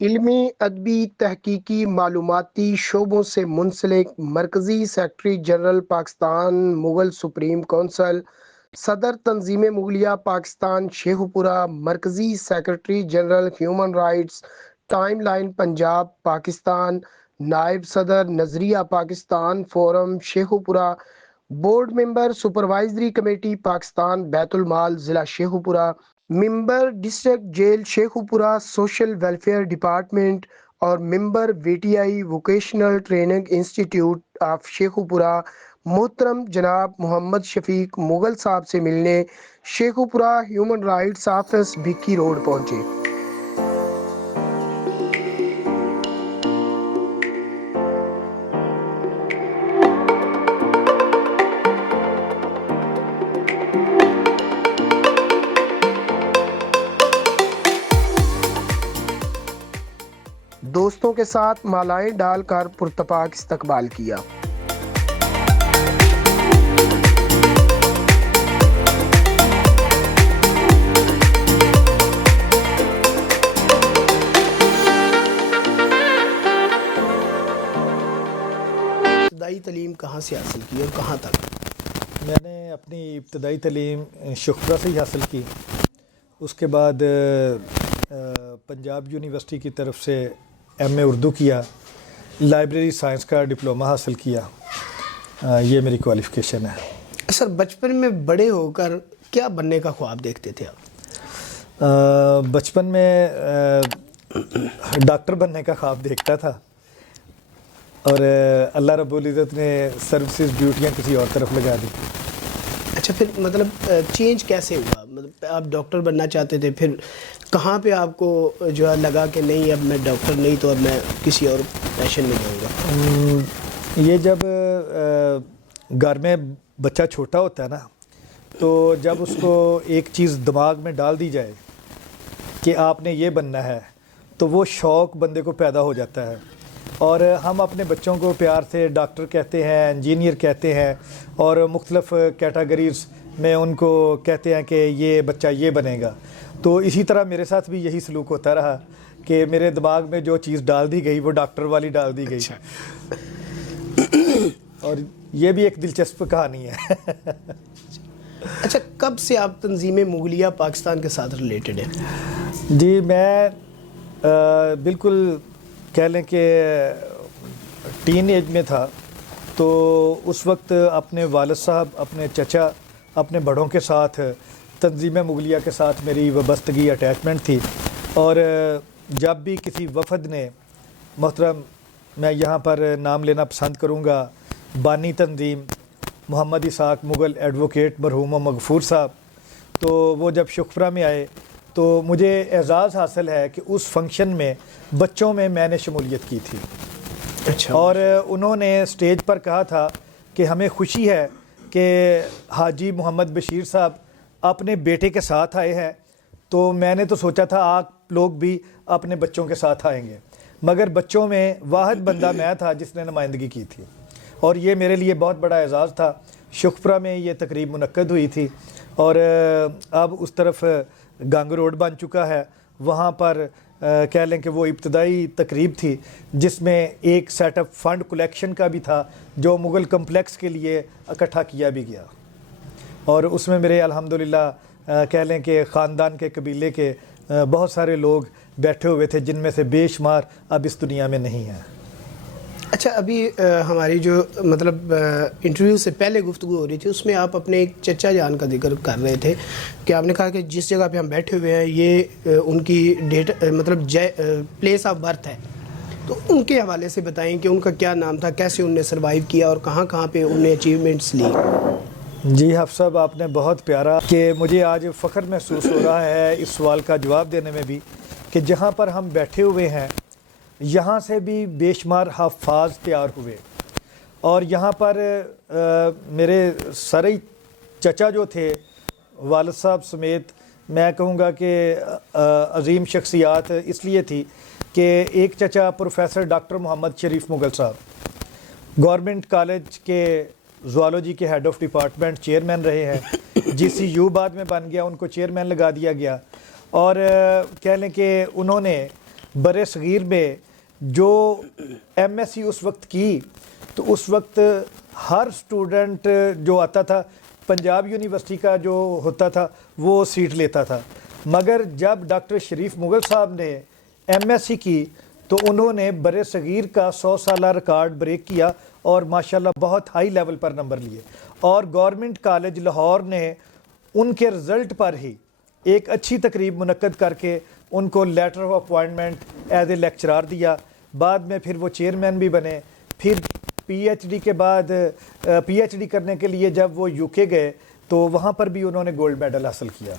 علمی ادبی تحقیقی معلوماتی شعبوں سے منسلک مرکزی secretary general Pakistan Mughal supreme council صدر تنظیم مغلیہ پاکستان شیخو پورہ مرکزی secretary general human rights time line Punjab Pakistan نائب صدر نظریہ Pakistan forum Sheikhupura board member supervisory committee Pakistan بیت المال ضلع Sheikhupura member district jail Sheikhupura social welfare department اور member V T I vocational training institute of Sheikhupura محترم جناب محمد شفیق مغل صاحب سے ملنے شیخو پورہ ہیومن رائٹس آفس بھکی روڈ پہنچے۔ دوستوں کے ساتھ مالائیں ڈال کر پرتپاک استقبال کیا۔ ابتدائی تعلیم کہاں سے حاصل کی اور کہاں تک؟ میں نے اپنی ابتدائی تعلیم شیخوپورہ سے ہی حاصل کی، اس کے بعد پنجاب یونیورسٹی کی طرف سے ایم اے اردو کیا، لائبریری سائنس کا ڈپلومہ حاصل کیا، یہ میری کوالیفیکیشن ہے۔ سر، بچپن میں بڑے ہو کر کیا بننے کا خواب دیکھتے تھے آپ؟ بچپن میں ڈاکٹر بننے کا خواب دیکھتا تھا، اور اللہ رب العزت نے سروسز ڈیوٹیاں کسی اور طرف لگا دی۔ اچھا، پھر مطلب چینج کیسے ہوا؟ مطلب آپ ڈاکٹر بننا چاہتے تھے، پھر کہاں پہ آپ کو جو ہے لگا کہ نہیں اب میں ڈاکٹر نہیں تو اب میں کسی اور پیشن میں جاؤں گا؟ یہ جب گھر میں بچہ چھوٹا ہوتا ہے نا، تو جب اس کو ایک چیز دماغ میں ڈال دی جائے کہ آپ نے یہ بننا ہے، تو وہ شوق بندے کو پیدا ہو جاتا ہے۔ اور ہم اپنے بچوں کو پیار سے ڈاکٹر کہتے ہیں، انجینئر کہتے ہیں، اور مختلف کیٹاگریز میں ان کو کہتے ہیں کہ یہ بچہ یہ بنے گا۔ تو اسی طرح میرے ساتھ بھی یہی سلوک ہوتا رہا کہ میرے دماغ میں جو چیز ڈال دی گئی وہ ڈاکٹر والی ڈال دی گئی۔ اور یہ بھی ایک دلچسپ کہانی ہے۔ اچھا، کب سے آپ تنظیم مغلیہ پاکستان کے ساتھ ریلیٹڈ ہیں؟ جی، میں بالکل کہہ لیں کہ ٹین ایج میں تھا، تو اس وقت اپنے والد صاحب، اپنے چچا، اپنے بڑوں کے ساتھ تنظیم مغلیہ کے ساتھ میری وابستگی اٹیچمنٹ تھی۔ اور جب بھی کسی وفد نے، محترم میں یہاں پر نام لینا پسند کروں گا، بانی تنظیم محمد اسحاق مغل ایڈوکیٹ مرحوم و مغفور صاحب، تو وہ جب شیخوپورہ میں آئے تو مجھے اعزاز حاصل ہے کہ اس فنکشن میں بچوں میں نے شمولیت کی تھی۔ اچھا، اور انہوں نے اسٹیج پر کہا تھا کہ ہمیں خوشی ہے کہ حاجی محمد بشیر صاحب اپنے بیٹے کے ساتھ آئے ہیں۔ تو میں نے تو سوچا تھا آپ لوگ بھی اپنے بچوں کے ساتھ آئیں گے، مگر بچوں میں واحد بندہ میں تھا جس نے نمائندگی کی تھی، اور یہ میرے لیے بہت بڑا اعزاز تھا۔ شیخوپورہ میں یہ تقریب منعقد ہوئی تھی، اور اب اس طرف گنگ روڈ بن چکا ہے، وہاں پر کہہ لیں کہ وہ ابتدائی تقریب تھی جس میں ایک سیٹ اپ فنڈ کلیکشن کا بھی تھا جو مغل کمپلیکس کے لیے اکٹھا کیا بھی گیا، اور اس میں میرے الحمدللہ کہہ لیں کہ خاندان کے قبیلے کے بہت سارے لوگ بیٹھے ہوئے تھے، جن میں سے بے شمار اب اس دنیا میں نہیں ہیں۔ اچھا، ابھی ہماری جو مطلب انٹرویو سے پہلے گفتگو ہو رہی تھی، اس میں آپ اپنے ایک چچا جان کا ذکر کر رہے تھے کہ آپ نے کہا کہ جس جگہ پہ ہم بیٹھے ہوئے ہیں یہ ان کی ڈیٹ مطلب پلیس آف برتھ ہے، تو ان کے حوالے سے بتائیں کہ ان کا کیا نام تھا، کیسے انہوں نے سروائیو کیا اور کہاں کہاں پہ انہوں نے اچیومنٹس لی؟ جی حافظ صاحب، آپ نے بہت پیارا کہ مجھے آج فخر محسوس ہو رہا ہے اس سوال کا جواب دینے میں بھی، کہ جہاں پر ہم بیٹھے ہوئے ہیں یہاں سے بھی بے شمار حفاظ تیار ہوئے، اور یہاں پر میرے سارے چچا جو تھے والد صاحب سمیت، میں کہوں گا کہ عظیم شخصیات اس لیے تھی کہ ایک چچا پروفیسر ڈاکٹر محمد شریف مغل صاحب گورنمنٹ کالج کے زوالوجی کے ہیڈ آف ڈپارٹمنٹ چیئرمین رہے ہیں، جی سی یو بعد میں بن گیا، ان کو چیئرمین لگا دیا گیا، اور کہہ لیں کہ انہوں نے بر صغیر میں جو ایم ایس سی اس وقت کی تو اس وقت ہر سٹوڈنٹ جو آتا تھا پنجاب یونیورسٹی کا جو ہوتا تھا وہ سیٹ لیتا تھا، مگر جب ڈاکٹر شریف مغل صاحب نے ایم ایس سی کی تو انہوں نے بر صغیر کا 100 سالہ ریکارڈ بریک کیا اور ماشاءاللہ بہت ہائی لیول پر نمبر لیے، اور گورنمنٹ کالج لاہور نے ان کے رزلٹ پر ہی ایک اچھی تقریب منعقد کر کے ان کو letter of appointment as a lecturer دیا، بعد میں پھر وہ چیئرمین بھی بنے، پھر پی ایچ ڈی کے بعد پی ایچ ڈی کرنے کے لیے جب وہ یو کے گئے تو وہاں پر بھی انہوں نے گولڈ میڈل حاصل کیا۔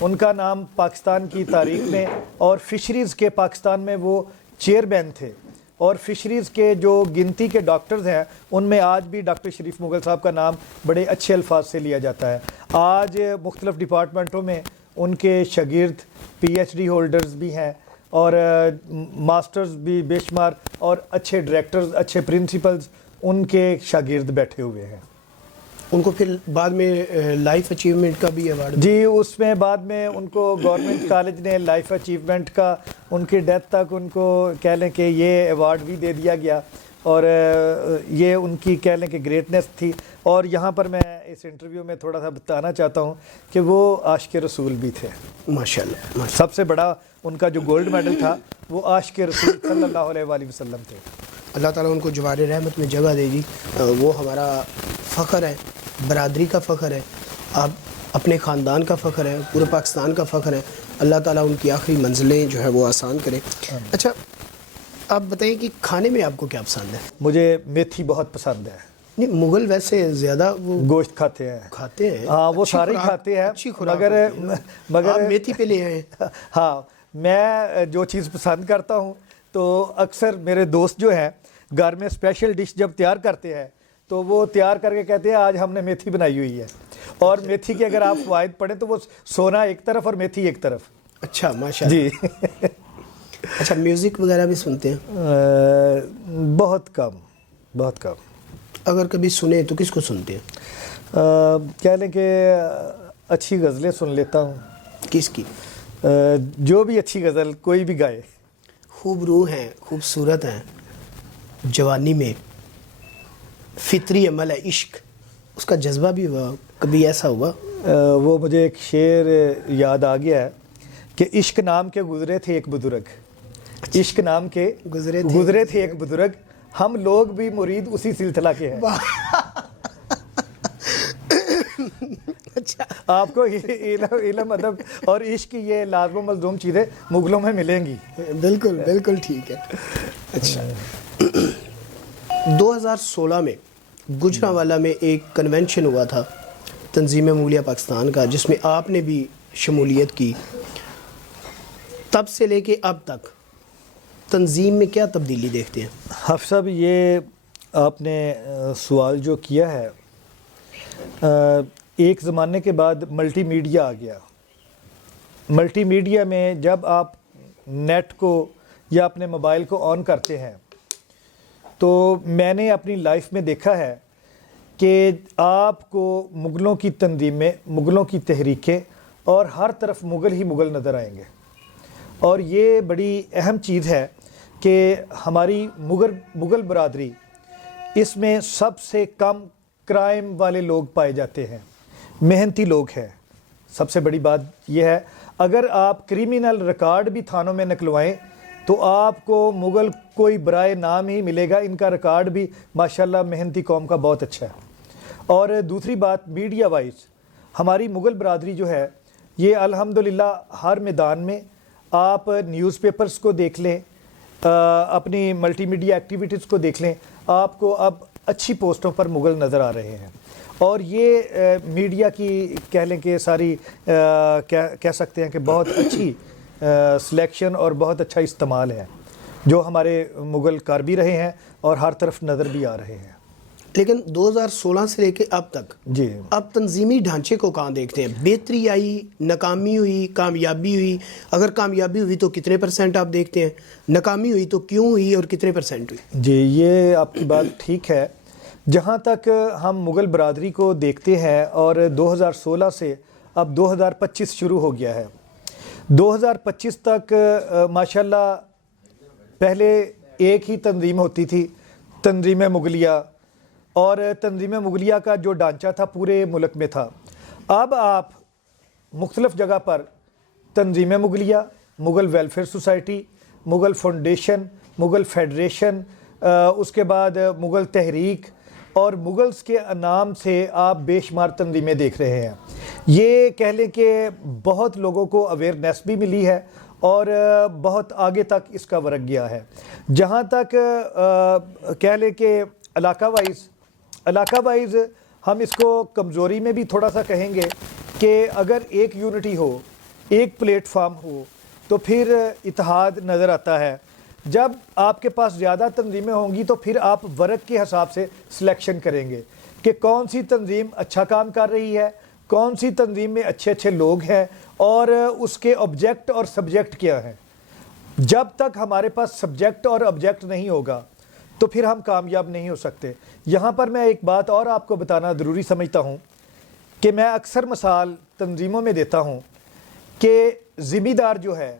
ان کا نام پاکستان کی تاریخ میں، اور فشریز کے پاکستان میں وہ چیئرمین تھے، اور فشریز کے جو گنتی کے ڈاکٹرز ہیں ان میں آج بھی ڈاکٹر شریف مغل صاحب کا نام بڑے اچھے الفاظ سے لیا جاتا ہے۔ آج مختلف ڈپارٹمنٹوں میں ان کے شاگرد پی ایچ ڈی ہولڈرز بھی ہیں، اور ماسٹرز بھی بے شمار، اور اچھے ڈائریکٹرز، اچھے پرنسپلز ان کے شاگرد بیٹھے ہوئے ہیں۔ ان کو پھر بعد میں لائف اچیومنٹ کا بھی ایوارڈ؟ جی، اس میں بعد میں ان کو گورنمنٹ کالج نے لائف اچیومنٹ کا ان کی ڈیتھ تک ان کو کہہ لیں کہ یہ ایوارڈ بھی دے دیا گیا، اور یہ ان کی کہہ لیں کہ گریٹنس تھی۔ اور یہاں پر میں اس انٹرویو میں تھوڑا سا بتانا چاہتا ہوں کہ وہ عاشق رسول بھی تھے ماشاءاللہ۔ سب سے بڑا ان کا جو گولڈ میڈل تھا وہ عاشق رسول صلی اللہ علیہ وآلہ وسلم تھے۔ اللہ تعالیٰ ان کو جوار رحمت میں جگہ دے جی، وہ ہمارا فخر ہے، برادری کا فخر ہے، آپ اپنے خاندان کا فخر ہے، پورے پاکستان کا فخر ہے۔ اللہ تعالیٰ ان کی آخری منزلیں جو ہے وہ آسان کرے۔ اچھا آپ بتائیں کہ کھانے میں آپ کو کیا پسند ہے؟ مجھے میتھی بہت پسند ہے۔ نہیں، مغل ویسے زیادہ وہ گوشت کھاتے ہیں، ہاں وہ سارے کھاتے ہیں، مگر آپ میتھی پہ لے آئے۔ ہاں، میں جو چیز پسند کرتا ہوں تو اکثر میرے دوست جو ہیں گھر میں اسپیشل ڈش جب تیار کرتے ہیں تو وہ تیار کر کے کہتے ہیں آج ہم نے میتھی بنائی ہوئی ہے، اور میتھی کے اگر آپ فوائد پڑھیں تو وہ سونا ایک طرف اور میتھی ایک طرف۔ اچھا ماشاءاللہ۔ جی اچھا میوزک وغیرہ بھی سنتے ہیں؟ بہت کم، بہت کم۔ اگر کبھی سنیں تو کس کو سنتے ہیں؟ کہہ لیں کہ اچھی غزلیں سن لیتا ہوں۔ کس کی؟ جو بھی اچھی غزل کوئی بھی گائے۔ خوب روح ہیں، خوبصورت ہیں، جوانی میں فطری عمل ہے عشق، اس کا جذبہ بھی ہوا، کبھی ایسا ہوا؟ وہ مجھے ایک شعر یاد آ گیا ہے کہ عشق نام کے گزرے تھے ایک بزرگ، عشق نام کے گزرے تھے ایک بزرگ، ہم لوگ بھی مرید اسی سلسلہ کے ہیں۔ اچھا، آپ کو علم ادب اور عشق یہ لازم و ملزوم چیزیں مغلوں میں ملیں گی۔ بالکل بالکل ٹھیک ہے۔ اچھا 2016 میں گجرانوالہ میں ایک کنونشن ہوا تھا تنظیم مغلیہ پاکستان کا، جس میں آپ نے بھی شمولیت کی، تب سے لے کے اب تک تنظیم میں کیا تبدیلی دیکھتے ہیں؟ حافظ صاحب، یہ آپ نے سوال جو کیا ہے، ایک زمانے کے بعد ملٹی میڈیا آ گیا۔ ملٹی میڈیا میں جب آپ نیٹ کو یا اپنے موبائل کو آن کرتے ہیں تو میں نے اپنی لائف میں دیکھا ہے کہ آپ کو مغلوں کی تنظیمیں، مغلوں کی تحریکیں اور ہر طرف مغل ہی مغل نظر آئیں گے، اور یہ بڑی اہم چیز ہے کہ ہماری مغل برادری اس میں سب سے کم کرائم والے لوگ پائے جاتے ہیں، محنتی لوگ ہیں۔ سب سے بڑی بات یہ ہے، اگر آپ کریمنل ریکارڈ بھی تھانوں میں نکلوائیں تو آپ کو مغل کوئی برائے نام ہی ملے گا، ان کا ریکارڈ بھی ماشاءاللہ محنتی قوم کا بہت اچھا ہے۔ اور دوسری بات، میڈیا وائز ہماری مغل برادری جو ہے یہ الحمدللہ ہر میدان میں، آپ نیوز پیپرز کو دیکھ لیں، اپنی ملٹی میڈیا ایکٹیویٹیز کو دیکھ لیں، آپ کو اب اچھی پوسٹوں پر مغل نظر آ رہے ہیں، اور یہ میڈیا کی کہہ لیں کہ ساری کہہ سکتے ہیں کہ بہت اچھی سلیکشن اور بہت اچھا استعمال ہے جو ہمارے مغل کر بھی رہے ہیں اور ہر طرف نظر بھی آ رہے ہیں۔ لیکن 2016 سے لے کے اب تک جی، اب تنظیمی ڈھانچے کو کہاں دیکھتے ہیں؟ بہتری آئی، ناکامی ہوئی، کامیابی ہوئی؟ اگر کامیابی ہوئی تو کتنے % آپ دیکھتے ہیں؟ ناکامی ہوئی تو کیوں ہوئی اور کتنے % ہوئی؟ جی، یہ آپ کی بات ٹھیک ہے۔ جہاں تک ہم مغل برادری کو دیکھتے ہیں، اور 2016 سے اب 2025 شروع ہو گیا ہے، 2025 تک ماشاءاللہ پہلے ایک ہی تنظیم ہوتی تھی، تنظیم مغلیہ، اور تنظیم مغلیہ کا جو ڈھانچہ تھا پورے ملک میں تھا۔ اب آپ مختلف جگہ پر تنظیم مغلیہ، Mughal welfare society, Mughal foundation, Mughal federation, اس کے بعد مغل تحریک اور مغلز کے نام سے آپ بے شمار تنظیمیں دیکھ رہے ہیں۔ یہ کہہ لیں کہ بہت لوگوں کو اویئرنیس بھی ملی ہے اور بہت آگے تک اس کا ورق گیا ہے۔ جہاں تک کہہ لیں کہ علاقہ وائز ہم اس کو کمزوری میں بھی تھوڑا سا کہیں گے کہ اگر ایک یونٹی ہو، ایک پلیٹ فارم ہو تو پھر اتحاد نظر آتا ہے۔ جب آپ کے پاس زیادہ تنظیمیں ہوں گی تو پھر آپ ورق کے حساب سے سلیکشن کریں گے کہ کون سی تنظیم اچھا کام کر رہی ہے، کون سی تنظیم میں اچھے لوگ ہیں اور اس کے آبجیکٹ اور سبجیکٹ کیا ہیں۔ جب تک ہمارے پاس سبجیکٹ اور آبجیکٹ نہیں ہوگا تو پھر ہم کامیاب نہیں ہو سکتے۔ یہاں پر میں ایک بات اور آپ کو بتانا ضروری سمجھتا ہوں کہ میں اکثر مثال تنظیموں میں دیتا ہوں کہ ذمہ دار جو ہے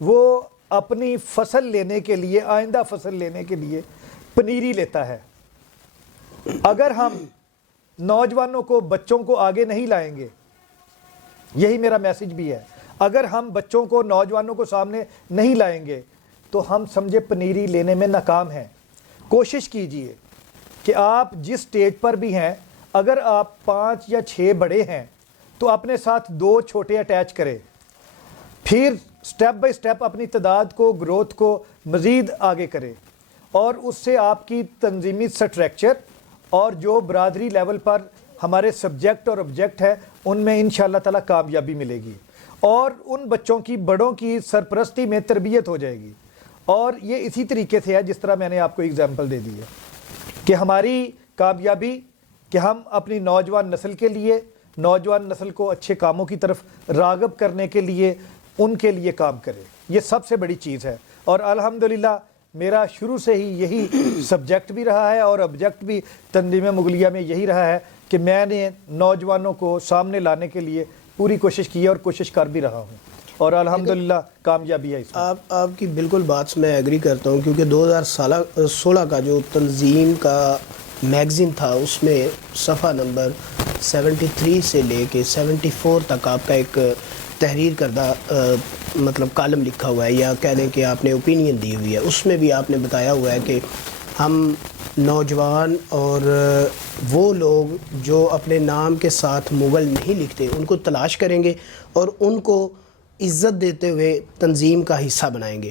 وہ اپنی فصل لینے کے لیے، آئندہ فصل لینے کے لیے پنیری لیتا ہے۔ اگر ہم نوجوانوں کو، بچوں کو آگے نہیں لائیں گے، یہی میرا میسج بھی ہے، اگر ہم بچوں کو، نوجوانوں کو سامنے نہیں لائیں گے تو ہم سمجھے پنیری لینے میں ناکام ہیں۔ کوشش کیجئے کہ آپ جس سٹیج پر بھی ہیں، اگر آپ 5 یا 6 بڑے ہیں تو اپنے ساتھ 2 چھوٹے اٹیچ کریں، پھر سٹیپ بائی سٹیپ اپنی تعداد کو، گروتھ کو مزید آگے کریں، اور اس سے آپ کی تنظیمی سٹرکچر اور جو برادری لیول پر ہمارے سبجیکٹ اور آبجیکٹ ہے ان میں انشاءاللہ تعالی کامیابی ملے گی، اور ان بچوں کی، بڑوں کی سرپرستی میں تربیت ہو جائے گی۔ اور یہ اسی طریقے سے ہے جس طرح میں نے آپ کو اگزامپل دے دی ہے کہ ہماری کامیابی کہ ہم اپنی نوجوان نسل کے لیے، نوجوان نسل کو اچھے کاموں کی طرف راغب کرنے کے لیے، ان کے لیے کام کرے، یہ سب سے بڑی چیز ہے۔ اور الحمدللہ میرا شروع سے ہی یہی سبجیکٹ بھی رہا ہے اور آبجیکٹ بھی تنظیم مغلیہ میں یہی رہا ہے کہ میں نے نوجوانوں کو سامنے لانے کے لیے پوری کوشش کی ہے اور کوشش کر بھی رہا ہوں، اور الحمدللہ کامیابی ہے اس میں۔ آپ کی بالکل بات سے میں ایگری کرتا ہوں، کیونکہ 2016 کا جو تنظیم کا میگزین تھا اس میں صفحہ نمبر 73 سے لے کے 74 تک آپ کا ایک تحریر کردہ مطلب کالم لکھا ہوا ہے، یا کہہ لیں کہ آپ نے اوپینین دی ہوئی ہے۔ اس میں بھی آپ نے بتایا ہوا ہے کہ ہم نوجوان اور وہ لوگ جو اپنے نام کے ساتھ مغل نہیں لکھتے ان کو تلاش کریں گے اور ان کو عزت دیتے ہوئے تنظیم کا حصہ بنائیں گے۔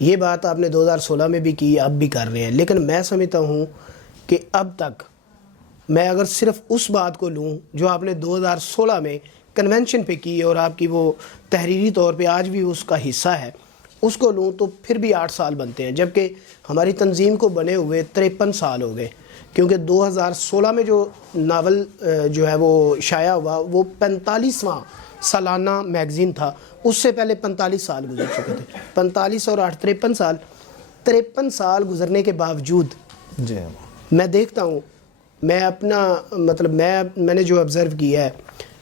یہ بات آپ نے 2016 میں بھی کی، اب بھی کر رہے ہیں، لیکن میں سمجھتا ہوں کہ اب تک میں اگر صرف اس بات کو لوں جو آپ نے 2016 میں کنونشن پہ کی اور آپ کی وہ تحریری طور پہ آج بھی اس کا حصہ ہے، اس کو لوں تو پھر بھی 8 سال بنتے ہیں، جبکہ ہماری تنظیم کو بنے ہوئے 53 سال ہو گئے، کیونکہ 2016 میں جو ناول جو ہے وہ شائع ہوا وہ 45واں سالانہ میگزین تھا، اس سے پہلے 45 سال گزر چکے تھے، 45 اور 8 53 سال، 53 سال گزرنے کے باوجود جی میں دیکھتا ہوں، میں اپنا مطلب میں نے جو آبزرو کیا ہے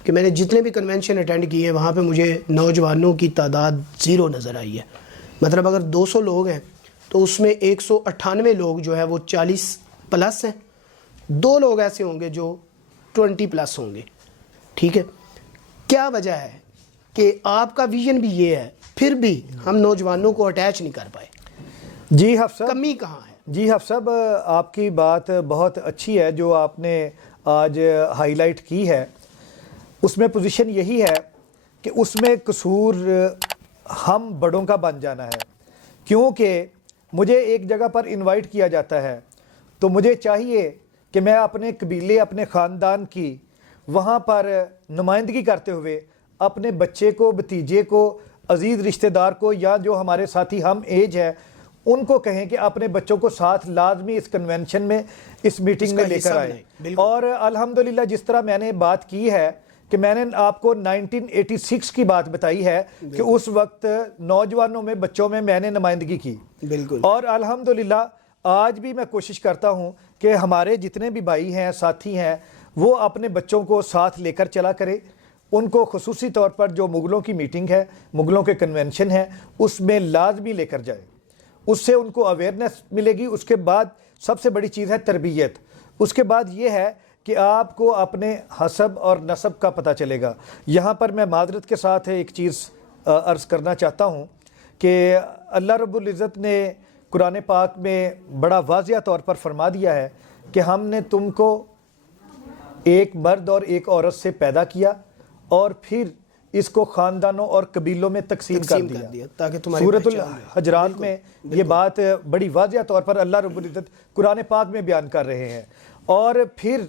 کہ میں نے جتنے بھی کنونشن اٹینڈ کیے ہیں وہاں پہ مجھے نوجوانوں کی تعداد 0 نظر آئی ہے۔ مطلب اگر 200 لوگ ہیں تو اس میں 198 لوگ جو ہے وہ 40 پلس ہیں، 2 لوگ ایسے ہوں گے جو 20 پلس ہوں گے۔ ٹھیک ہے، کیا وجہ ہے کہ آپ کا ویژن بھی یہ ہے، پھر بھی ہم نوجوانوں کو اٹیچ نہیں کر پائے؟ جی حفظ صاحب، کمی کہاں ہے؟ جی حفظ صاحب، آپ کی بات بہت اچھی ہے جو آپ نے آج ہائی لائٹ کی ہے۔ اس میں پوزیشن یہی ہے کہ اس میں قصور ہم بڑوں کا بن جانا ہے، کیونکہ مجھے ایک جگہ پر انوائٹ کیا جاتا ہے تو مجھے چاہیے کہ میں اپنے قبیلے، اپنے خاندان کی وہاں پر نمائندگی کرتے ہوئے اپنے بچے کو، بھتیجے کو، عزیز رشتہ دار کو، یا جو ہمارے ساتھی ہم ایج ہے ان کو کہیں کہ اپنے بچوں کو ساتھ لازمی اس کنونشن میں، اس میٹنگ میں لے کر آئے۔ اور الحمدللہ جس طرح میں نے بات کی ہے کہ میں نے آپ کو 1986 کی بات بتائی ہے کہ اس وقت نوجوانوں میں، بچوں میں میں نے نمائندگی کی، بالکل، اور الحمدللہ آج بھی میں کوشش کرتا ہوں کہ ہمارے جتنے بھی بھائی ہیں، ساتھی ہیں، وہ اپنے بچوں کو ساتھ لے کر چلا کرے، ان کو خصوصی طور پر جو مغلوں کی میٹنگ ہے، مغلوں کے کنونشن ہے، اس میں لازمی لے کر جائے، اس سے ان کو اویئرنیس ملے گی. اس کے بعد سب سے بڑی چیز ہے تربیت. اس کے بعد یہ ہے کہ آپ کو اپنے حسب اور نسب کا پتہ چلے گا. یہاں پر میں معذرت کے ساتھ ایک چیز عرض کرنا چاہتا ہوں کہ اللہ رب العزت نے قرآن پاک میں بڑا واضح طور پر فرما دیا ہے کہ ہم نے تم کو ایک مرد اور ایک عورت سے پیدا کیا اور پھر اس کو خاندانوں اور قبیلوں میں تقسیم کر دیا تاکہ تمہاری سورۃ الحجرات میں یہ بات بڑی واضح طور پر اللہ رب العزت قرآن پاک میں بیان کر رہے ہیں. اور پھر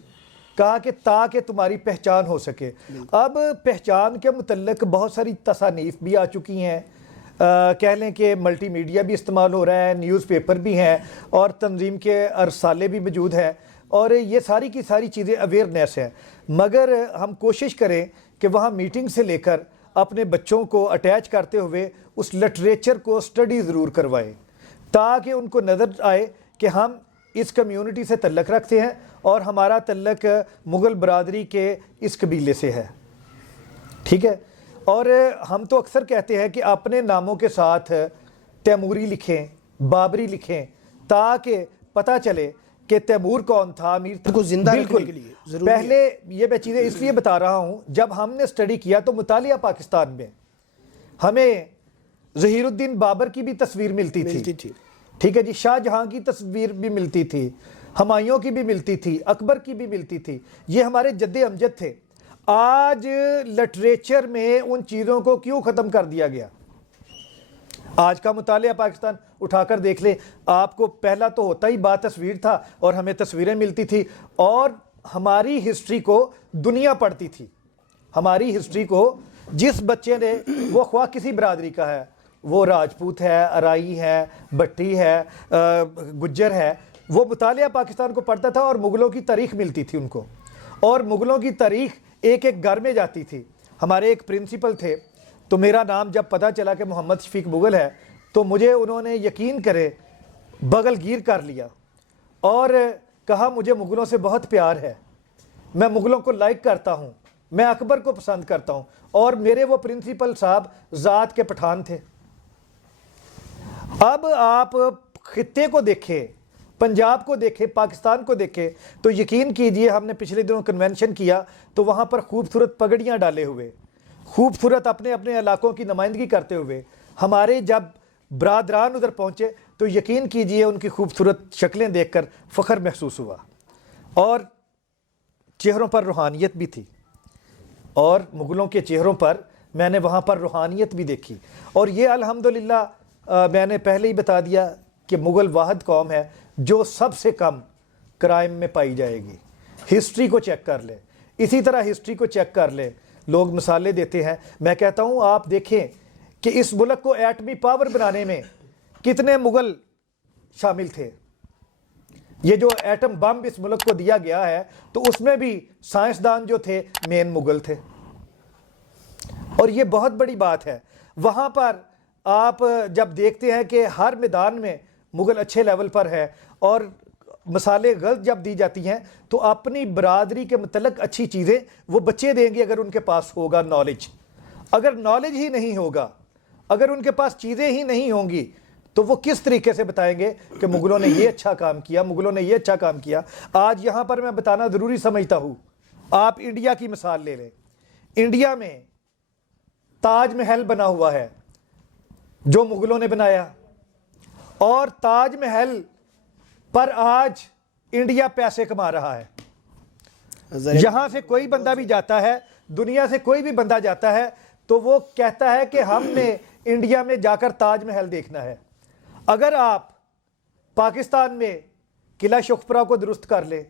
کہا کہ تاکہ تمہاری پہچان ہو سکے. اب پہچان کے متعلق بہت ساری تصانیف بھی آ چکی ہیں, کہہ لیں کہ ملٹی میڈیا بھی استعمال ہو رہا ہے, نیوز پیپر بھی ہیں اور تنظیم کے ارسالے بھی موجود ہیں, اور یہ ساری کی ساری چیزیں اویئرنیس ہیں. مگر ہم کوشش کریں کہ وہاں میٹنگ سے لے کر اپنے بچوں کو اٹیچ کرتے ہوئے اس لٹریچر کو سٹڈی ضرور کروائیں تاکہ ان کو نظر آئے کہ ہم اس کمیونٹی سے تعلق رکھتے ہیں اور ہمارا تعلق مغل برادری کے اس قبیلے سے ہے. ٹھیک ہے. اور ہم تو اکثر کہتے ہیں کہ اپنے ناموں کے ساتھ تیموری لکھیں, بابری لکھیں, تاکہ پتہ چلے کہ تیمور کون تھا, امیر کو زندہ رکھنے کے لیے ضروری ہے. پہلے یہ میں چیزیں اس لیے بتا رہا ہوں, جب ہم نے سٹڈی کیا تو مطالعہ پاکستان میں ہمیں ظہیر الدین بابر کی بھی تصویر ملتی تھی. ٹھیک ہے جی. شاہ جہاں کی تصویر بھی ملتی تھی, ہمایوں کی بھی ملتی تھی, اکبر کی بھی ملتی تھی. یہ ہمارے جد امجد تھے. آج لٹریچر میں ان چیزوں کو کیوں ختم کر دیا گیا؟ آج کا مطالعہ پاکستان اٹھا کر دیکھ لیں, آپ کو پہلا تو ہوتا ہی بات تصویر تھا اور ہمیں تصویریں ملتی تھی, اور ہماری ہسٹری کو دنیا پڑھتی تھی. ہماری ہسٹری کو جس بچے نے, وہ خواہ کسی برادری کا ہے, وہ راجپوت ہے, ارائی ہے, بٹی ہے, گجر ہے, وہ مطالعہ پاکستان کو پڑھتا تھا اور مغلوں کی تاریخ ملتی تھی ان کو, اور مغلوں کی تاریخ ایک ایک گھر میں جاتی تھی. ہمارے ایک پرنسپل تھے, تو میرا نام جب پتہ چلا کہ محمد شفیق مغل ہے تو مجھے انہوں نے یقین کرے بغل گیر کر لیا اور کہا مجھے مغلوں سے بہت پیار ہے, میں مغلوں کو لائک کرتا ہوں, میں اکبر کو پسند کرتا ہوں. اور میرے وہ پرنسپل صاحب ذات کے پٹھان تھے. اب آپ خطے کو دیکھیں, پنجاب کو دیکھیں, پاکستان کو دیکھیں, تو یقین کیجئے ہم نے پچھلے دنوں کنونشن کیا تو وہاں پر خوبصورت پگڑیاں ڈالے ہوئے, خوبصورت اپنے اپنے علاقوں کی نمائندگی کرتے ہوئے ہمارے جب برادران ادھر پہنچے تو یقین کیجئے ان کی خوبصورت شکلیں دیکھ کر فخر محسوس ہوا, اور چہروں پر روحانیت بھی تھی. اور مغلوں کے چہروں پر میں نے وہاں پر روحانیت بھی دیکھی. اور یہ الحمدللہ میں نے پہلے ہی بتا دیا کہ مغل واحد قوم ہے جو سب سے کم کرائم میں پائی جائے گی. ہسٹری کو چیک کر لیں, اسی طرح ہسٹری کو چیک کر لیں. لوگ مثالیں دیتے ہیں, میں کہتا ہوں آپ دیکھیں کہ اس ملک کو ایٹمی پاور بنانے میں کتنے مغل شامل تھے. یہ جو ایٹم بم اس ملک کو دیا گیا ہے تو اس میں بھی سائنسدان جو تھے مین مغل تھے, اور یہ بہت بڑی بات ہے. وہاں پر آپ جب دیکھتے ہیں کہ ہر میدان میں مغل اچھے لیول پر ہے, اور مثالیں غلط جب دی جاتی ہیں تو اپنی برادری کے متعلق اچھی چیزیں وہ بچے دیں گے اگر ان کے پاس ہوگا نالج. اگر نالج ہی نہیں ہوگا, اگر ان کے پاس چیزیں ہی نہیں ہوں گی, تو وہ کس طریقے سے بتائیں گے کہ مغلوں نے یہ اچھا کام کیا, مغلوں نے یہ اچھا کام کیا. آج یہاں پر میں بتانا ضروری سمجھتا ہوں, آپ انڈیا کی مثال لے لیں. انڈیا میں تاج محل بنا ہوا ہے جو مغلوں نے بنایا, اور تاج محل پر آج انڈیا پیسے کما رہا ہے. یہاں سے کوئی بندہ بھی جاتا ہے, دنیا سے کوئی بھی بندہ جاتا ہے تو وہ کہتا ہے کہ ہم نے انڈیا میں جا کر تاج محل دیکھنا ہے. اگر آپ پاکستان میں قلعہ شکرپورہ کو درست کر لیں,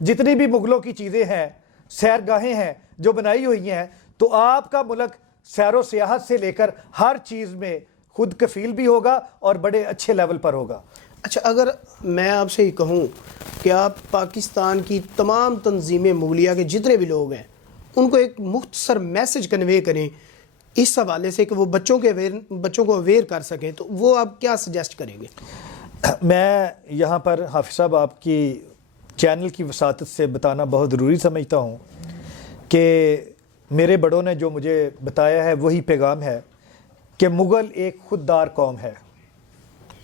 جتنی بھی مغلوں کی چیزیں ہیں, سیرگاہیں ہیں جو بنائی ہوئی ہیں, تو آپ کا ملک سیر و سیاحت سے لے کر ہر چیز میں خود کفیل بھی ہوگا اور بڑے اچھے لیول پر ہوگا. اچھا, اگر میں آپ سے یہ کہوں کہ آپ پاکستان کی تمام تنظیمیں مغلیہ کے جتنے بھی لوگ ہیں ان کو ایک مختصر میسج کنوے کریں اس حوالے سے کہ وہ بچوں کو اویئر کر سکیں, تو وہ آپ کیا سجیسٹ کریں گے؟ میں یہاں پر حافظ صاحب آپ کی چینل کی وساطت سے بتانا بہت ضروری سمجھتا ہوں کہ میرے بڑوں نے جو مجھے بتایا ہے وہی پیغام ہے کہ مغل ایک خوددار قوم ہے.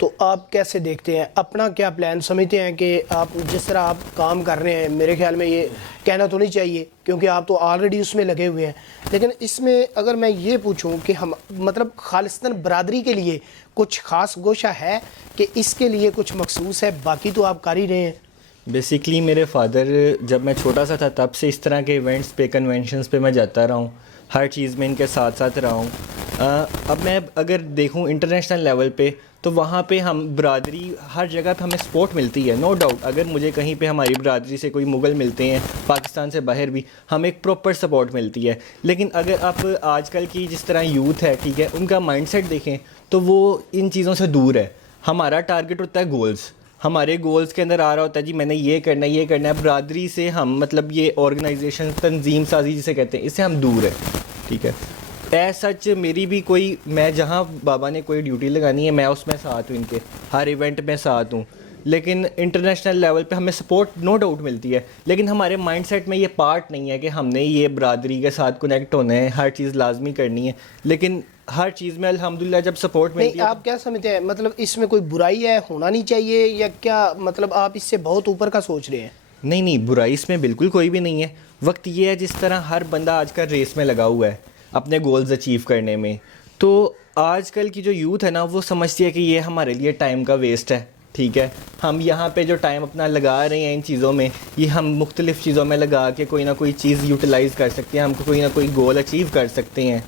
تو آپ کیسے دیکھتے ہیں؟ اپنا کیا پلان سمجھتے ہیں کہ آپ جس طرح آپ کام کر رہے ہیں، میرے خیال میں یہ کہنا تو نہیں چاہیے کیونکہ آپ تو آلریڈی اس میں لگے ہوئے ہیں، لیکن اس میں اگر میں یہ پوچھوں کہ ہم مطلب خالصتاً برادری کے لیے کچھ خاص گوشہ ہے کہ اس کے لیے کچھ مخصوص ہے، باقی تو آپ کر ہی رہے ہیں؟ بیسیکلی میرے فادر جب میں چھوٹا سا تھا تب سے اس طرح کے ایونٹس پہ، کنونشنز پہ میں جاتا رہا ہوں، ہر چیز میں ان کے ساتھ ساتھ رہا ہوں. اب میں اگر دیکھوں انٹرنیشنل لیول پہ تو وہاں پہ ہم برادری ہر جگہ پہ ہمیں سپورٹ ملتی ہے، نو ڈاؤٹ. اگر مجھے کہیں پہ ہماری برادری سے کوئی مغل ملتے ہیں پاکستان سے باہر بھی، ہمیں ایک پراپر سپورٹ ملتی ہے. لیکن اگر آپ آج کل کی جس طرح یوتھ ہے، ٹھیک ہے، ان کا مائنڈ سیٹ دیکھیں تو وہ ان چیزوں سے دور ہے. ہمارا ٹارگٹ ہوتا ہے گولز، ہمارے گولز کے اندر آ رہا ہوتا ہے جی میں نے یہ کرنا ہے یہ کرنا ہے. برادری سے ہم مطلب یہ آرگنائزیشن، تنظیم سازی جسے کہتے ہیں، اس سے ہم دور ہیں، ٹھیک ہے. ایز سچ میری بھی کوئی، میں جہاں بابا نے کوئی ڈیوٹی لگانی ہے میں اس میں ساتھ ہوں، ان کے ہر ایونٹ میں ساتھ ہوں. لیکن انٹرنیشنل لیول پہ ہمیں سپورٹ نو ڈاؤٹ ملتی ہے، لیکن ہمارے مائنڈ سیٹ میں یہ پارٹ نہیں ہے کہ ہم نے یہ برادری کے ساتھ کنیکٹ ہونا ہے، ہر چیز لازمی کرنی ہے. لیکن ہر چیز میں الحمدللہ جب سپورٹ ملتی ہے. آپ کیا سمجھتے ہیں مطلب اس میں کوئی برائی ہے، ہونا نہیں چاہیے، یا کیا مطلب آپ اس سے بہت اوپر کا سوچ رہے ہیں؟ نہیں، برائی اس میں بالکل کوئی بھی نہیں ہے. وقت یہ ہے جس طرح ہر بندہ آج کل ریس میں لگا ہوا ہے اپنے گولز اچیو کرنے میں، تو آج کل کی جو یوتھ ہے نا وہ سمجھتی ہے کہ یہ ہمارے لیے ٹائم کا ویسٹ ہے، ٹھیک ہے. ہم یہاں پہ جو ٹائم اپنا لگا رہے ہیں ان چیزوں میں، یہ ہم مختلف چیزوں میں لگا کے کوئی نہ کوئی چیز یوٹیلائز کر سکتے ہیں، ہم کوئی نہ کوئی گول اچیو کر سکتے ہیں.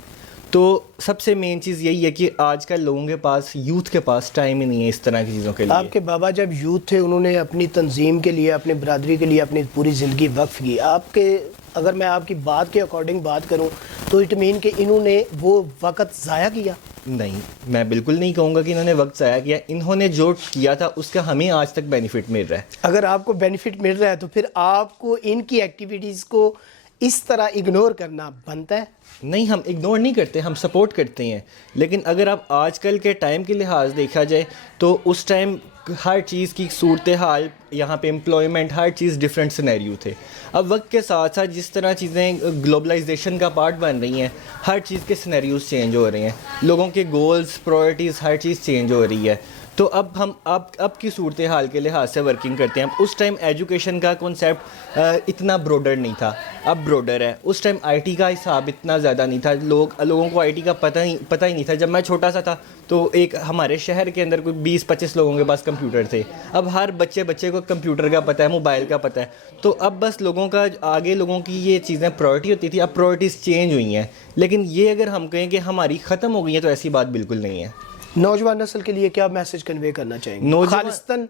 تو سب سے مین چیز یہی ہے کہ آج کل لوگوں کے پاس، یوتھ کے پاس ٹائم ہی نہیں ہے اس طرح کی چیزوں کے لیے. آپ کے بابا جب یوتھ تھے انہوں نے اپنی تنظیم کے لیے، اپنی برادری کے لیے اپنی پوری زندگی وقف کی. آپ کے، اگر میں آپ کی بات کے اکارڈنگ بات کروں تو اٹ مین کہ انہوں نے وہ وقت ضائع کیا؟ نہیں، میں بالکل نہیں کہوں گا کہ انہوں نے وقت ضائع کیا. انہوں نے جو کیا تھا اس کا ہمیں آج تک بینیفٹ مل رہا ہے. اگر آپ کو بینیفٹ مل رہا ہے تو پھر آپ کو ان کی ایکٹیویٹیز کو اس طرح اگنور کرنا بنتا ہے؟ نہیں، ہم اگنور نہیں کرتے، ہم سپورٹ کرتے ہیں. لیکن اگر آپ آج کل کے ٹائم کے لحاظ دیکھا جائے تو اس ٹائم ہر چیز کی صورتحال، یہاں پہ امپلائمنٹ، ہر چیز ڈیفرنٹ سینیریو تھے. اب وقت کے ساتھ ساتھ جس طرح چیزیں گلوبلائزیشن کا پارٹ بن رہی ہیں، ہر چیز کے سینیریوز چینج ہو رہے ہیں، لوگوں کے گولز، پرائرٹیز، ہر چیز چینج ہو رہی ہے. تو اب ہم اب کی صورتحال کے لحاظ سے ورکنگ کرتے ہیں. اس ٹائم ایجوکیشن کا کنسیپٹ اتنا براڈر نہیں تھا، اب براڈر ہے. اس ٹائم آئی ٹی کا حساب اتنا زیادہ نہیں تھا، لوگوں کو آئی ٹی کا پتہ ہی نہیں تھا. جب میں چھوٹا سا تھا تو ایک ہمارے شہر کے اندر کوئی 20-25 لوگوں کے پاس کمپیوٹر تھے. اب ہر بچے کو کمپیوٹر کا پتہ ہے، موبائل کا پتہ ہے. تو اب بس لوگوں کا آگے، لوگوں کی یہ چیزیں پرائرٹی ہوتی تھی، اب پرائرٹیز چینج ہوئی ہیں. لیکن یہ اگر ہم کہیں کہ ہماری ختم ہو گئی ہیں تو ایسی بات بالکل نہیں ہے. نوجوان نسل کے لیے کیا میسج کنوے کرنا چاہیں گے خالصتاً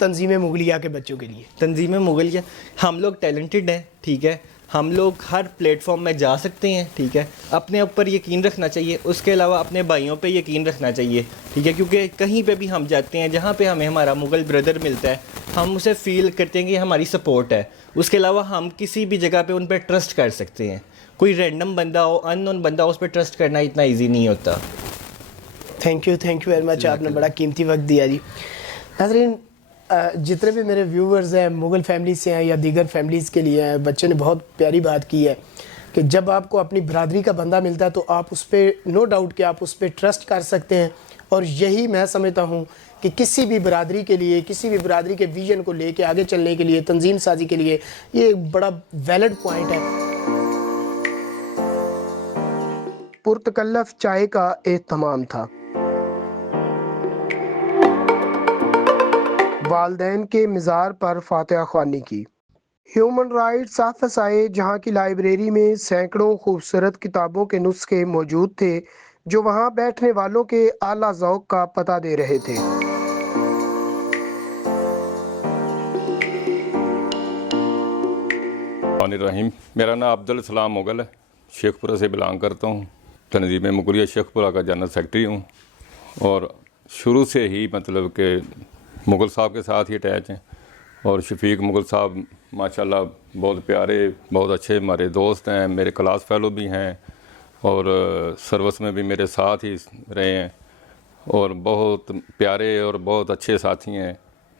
تنظیم مغلیہ کے بچوں کے لیے؟ تنظیم مغلیہ، ہم لوگ ٹیلنٹڈ ہیں، ٹھیک ہے، ہم لوگ ہر پلیٹ فارم میں جا سکتے ہیں، ٹھیک ہے. اپنے اوپر یقین رکھنا چاہیے، اس کے علاوہ اپنے بھائیوں پہ یقین رکھنا چاہیے، ٹھیک ہے. کیونکہ کہیں پہ بھی ہم جاتے ہیں، جہاں پہ ہمیں ہمارا مغل بردر ملتا ہے، ہم اسے فیل کرتے ہیں کہ ہماری سپورٹ ہے. اس کے علاوہ ہم کسی بھی جگہ پہ ان پہ ٹرسٹ کر سکتے ہیں. کوئی رینڈم بندہ ہو، ان نون بندہ ہو، اس پہ ٹرسٹ کرنا اتنا ایزی نہیں ہوتا. تھینک یو ویری مچ، آپ نے بڑا قیمتی وقت دیا جی. ناظرین، جتنے بھی میرے ویورز ہیں مغل فیملی سے ہیں یا دیگر فیملیز کے لیے ہیں، بچے نے بہت پیاری بات کی ہے کہ جب آپ کو اپنی برادری کا بندہ ملتا ہے تو آپ اس پہ نو ڈاؤٹ کہ آپ اس پہ ٹرسٹ کر سکتے ہیں. اور یہی میں سمجھتا ہوں کہ کسی بھی برادری کے لیے، کسی بھی برادری کے ویژن کو لے کے آگے چلنے کے لیے، تنظیم سازی کے لیے یہ ایک بڑا ویلڈ پوائنٹ ہے. پرتکلف چائے کا اہتمام تھا. والدین کے مزار پر فاتحہ خوانی کی. ہیومن رائٹس آفس آئے جہاں کی لائبریری میں سینکڑوں خوبصورت کتابوں کے نسخے موجود تھے جو وہاں بیٹھنے والوں کے اعلیٰ ذوق کا پتہ دے رہے تھے. الرحیم، میرا نام عبدالسلام مغل ہے، شیخ پورہ سے بلانگ کرتا ہوں. تنظیم مغلیہ شیخ پورہ کا جنرل سیکرٹری ہوں اور شروع سے ہی مطلب کہ مغل صاحب کے ساتھ ہی اٹیچ ہیں. اور شفیق مغل صاحب ماشاءاللہ بہت پیارے، بہت اچھے ہمارے دوست ہیں، میرے کلاس فیلو بھی ہیں اور سروس میں بھی میرے ساتھ ہی رہے ہیں اور بہت پیارے اور بہت اچھے ساتھی ہیں.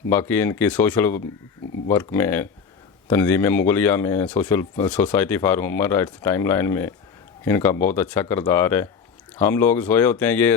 باقی ان کی سوشل ورک میں، تنظیم مغلیہ میں، society for human rights time line میں ان کا بہت اچھا کردار ہے. ہم لوگ سوئے ہوتے ہیں، یہ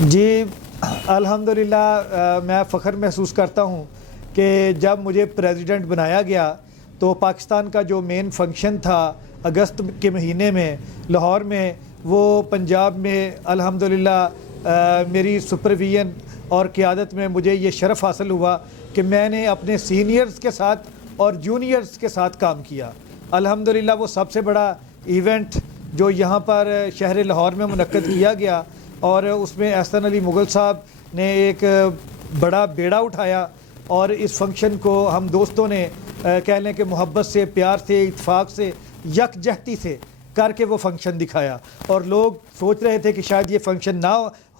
جی الحمدللہ میں فخر محسوس کرتا ہوں کہ جب مجھے پریزیڈنٹ بنایا گیا تو پاکستان کا جو مین فنکشن تھا اگست کے مہینے میں لاہور میں، وہ پنجاب میں الحمدللہ میری سپرویژن اور قیادت میں مجھے یہ شرف حاصل ہوا کہ میں نے اپنے سینئرز کے ساتھ اور جونیئرز کے ساتھ کام کیا۔ الحمدللہ وہ سب سے بڑا ایونٹ جو یہاں پر شہر لاہور میں منعقد کیا گیا، اور اس میں احسن علی مغل صاحب نے ایک بڑا بیڑا اٹھایا، اور اس فنکشن کو ہم دوستوں نے کہہ لیں کہ محبت سے، پیار سے، اتفاق سے، یکجہتی سے کر کے وہ فنکشن دکھایا۔ اور لوگ سوچ رہے تھے کہ شاید یہ فنکشن نہ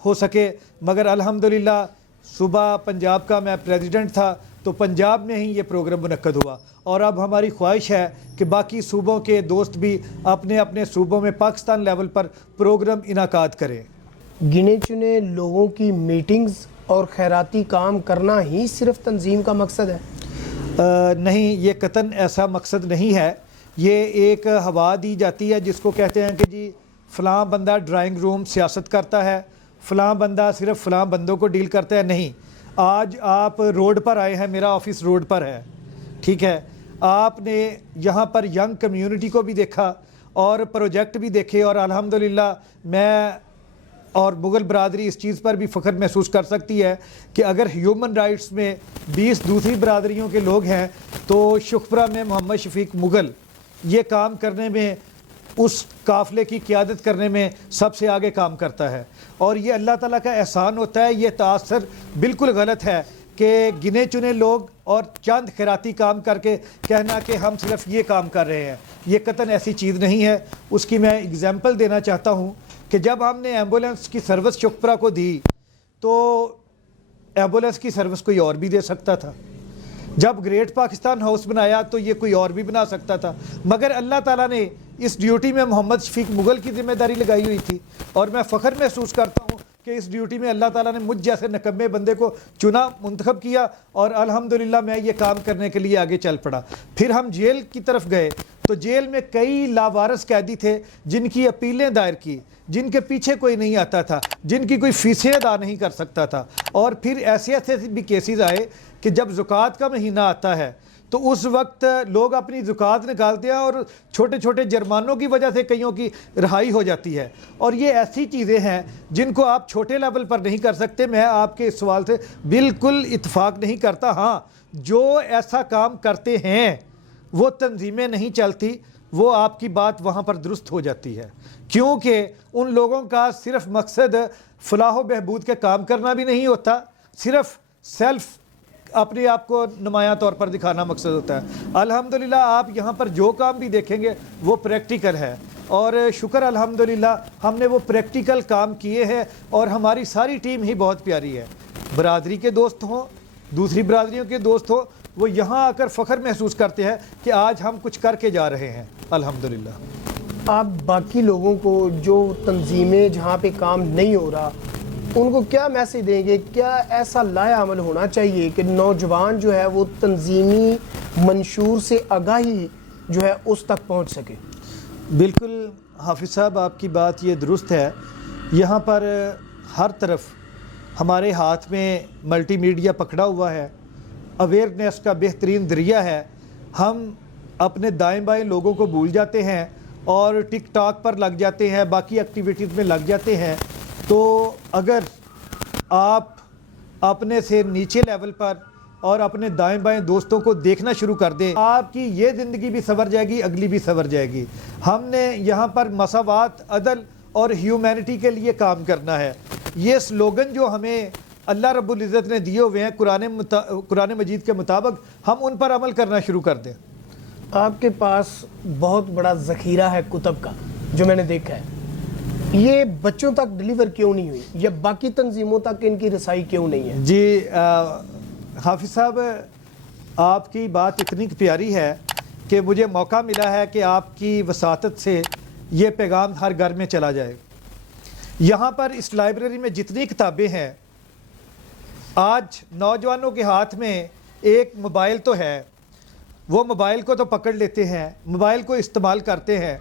ہو سکے، مگر الحمدللہ صوبہ پنجاب کا میں پریزیڈنٹ تھا تو پنجاب میں ہی یہ پروگرام منعقد ہوا، اور اب ہماری خواہش ہے کہ باقی صوبوں کے دوست بھی اپنے اپنے صوبوں میں پاکستان لیول پر پروگرام انعقاد کریں۔ گنے چنے لوگوں کی میٹنگز اور خیراتی کام کرنا ہی صرف تنظیم کا مقصد ہے؟ نہیں، یہ قطعاً ایسا مقصد نہیں ہے۔ یہ ایک ہوا دی جاتی ہے جس کو کہتے ہیں کہ جی فلاں بندہ ڈرائنگ روم سیاست کرتا ہے، فلاں بندہ صرف فلاں بندوں کو ڈیل کرتا ہے۔ نہیں، آج آپ روڈ پر آئے ہیں، میرا آفس روڈ پر ہے، ٹھیک ہے، آپ نے یہاں پر ینگ کمیونٹی کو بھی دیکھا اور پروجیکٹ بھی دیکھے، اور الحمدللہ میں اور مغل برادری اس چیز پر بھی فخر محسوس کر سکتی ہے کہ اگر ہیومن رائٹس میں 20 دوسری برادریوں کے لوگ ہیں تو شکھپرہ میں محمد شفیق مغل یہ کام کرنے میں، اس قافلے کی قیادت کرنے میں سب سے آگے کام کرتا ہے، اور یہ اللہ تعالیٰ کا احسان ہوتا ہے۔ یہ تاثر بالکل غلط ہے کہ گنے چنے لوگ اور چند خیراتی کام کر کے کہنا کہ ہم صرف یہ کام کر رہے ہیں، یہ قطعاً ایسی چیز نہیں ہے۔ اس کی میں اگزامپل دینا چاہتا ہوں کہ جب ہم نے ایمبولنس کی سروس شکھپرہ کو دی تو ایمبولنس کی سروس کوئی اور بھی دے سکتا تھا، جب گریٹ پاکستان ہاؤس بنایا تو یہ کوئی اور بھی بنا سکتا تھا، مگر اللہ تعالیٰ نے اس ڈیوٹی میں محمد شفیق مغل کی ذمہ داری لگائی ہوئی تھی، اور میں فخر محسوس کرتا ہوں کہ اس ڈیوٹی میں اللہ تعالیٰ نے مجھ جیسے نکمے بندے کو چنا، منتخب کیا، اور الحمدللہ میں یہ کام کرنے کے لیے آگے چل پڑا۔ پھر ہم جیل کی طرف گئے تو جیل میں کئی لاوارث قیدی تھے جن کی اپیلیں دائر کی، جن کے پیچھے کوئی نہیں آتا تھا، جن کی کوئی فیسیں ادا نہیں کر سکتا تھا، اور پھر ایسے ایسے بھی کیسز آئے کہ جب زکوٰۃ کا مہینہ آتا ہے تو اس وقت لوگ اپنی زکوٰۃ نکالتے ہیں اور چھوٹے چھوٹے جرمانوں کی وجہ سے کئیوں کی رہائی ہو جاتی ہے، اور یہ ایسی چیزیں ہیں جن کو آپ چھوٹے لیول پر نہیں کر سکتے۔ میں آپ کے اس سوال سے بالکل اتفاق نہیں کرتا۔ ہاں، جو ایسا کام کرتے ہیں وہ تنظیمیں نہیں چلتی، وہ آپ کی بات وہاں پر درست ہو جاتی ہے، کیونکہ ان لوگوں کا صرف مقصد فلاح و بہبود کے کام کرنا بھی نہیں ہوتا، صرف سیلف اپنے آپ کو نمایاں طور پر دکھانا مقصد ہوتا ہے۔ الحمدللہ آپ یہاں پر جو کام بھی دیکھیں گے وہ پریکٹیکل ہے، اور شکر الحمدللہ ہم نے وہ پریکٹیکل کام کیے ہیں، اور ہماری ساری ٹیم ہی بہت پیاری ہے۔ برادری کے دوست ہوں، دوسری برادریوں کے دوست ہوں، وہ یہاں آ کر فخر محسوس کرتے ہیں کہ آج ہم کچھ کر کے جا رہے ہیں الحمدللہ۔ آپ باقی لوگوں کو جو تنظیمیں جہاں پہ کام نہیں ہو رہا ان کو کیا میسیج دیں گے؟ کیا ایسا لائحہ عمل ہونا چاہیے کہ نوجوان جو ہے وہ تنظیمی منشور سے آگاہی جو ہے اس تک پہنچ سکے؟ بالکل حافظ صاحب، آپ کی بات یہ درست ہے۔ یہاں پر ہر طرف ہمارے ہاتھ میں ملٹی میڈیا پکڑا ہوا ہے، اویئرنیس کا بہترین ذریعہ ہے۔ ہم اپنے دائیں بائیں لوگوں کو بھول جاتے ہیں اور ٹک ٹاک پر لگ جاتے ہیں، باقی ایکٹیویٹیز میں لگ جاتے ہیں۔ تو اگر آپ اپنے سے نیچے لیول پر اور اپنے دائیں بائیں دوستوں کو دیکھنا شروع کر دیں، آپ کی یہ زندگی بھی سنور جائے گی، اگلی بھی سنور جائے گی۔ ہم نے یہاں پر مساوات، عدل اور ہیومینٹی کے لیے کام کرنا ہے۔ یہ سلوگن جو ہمیں اللہ رب العزت نے دیے ہوئے ہیں قرآن مجید کے مطابق، ہم ان پر عمل کرنا شروع کر دیں۔ آپ کے پاس بہت بڑا ذخیرہ ہے کتب کا جو میں نے دیکھا ہے، یہ بچوں تک ڈیلیور کیوں نہیں ہوئی، یا باقی تنظیموں تک ان کی رسائی کیوں نہیں ہے؟ جی حافظ صاحب، آپ کی بات اتنی پیاری ہے کہ مجھے موقع ملا ہے کہ آپ کی وساطت سے یہ پیغام ہر گھر میں چلا جائے۔ یہاں پر اس لائبریری میں جتنی کتابیں ہیں، آج نوجوانوں کے ہاتھ میں ایک موبائل تو ہے، وہ موبائل کو تو پکڑ لیتے ہیں، موبائل کو استعمال کرتے ہیں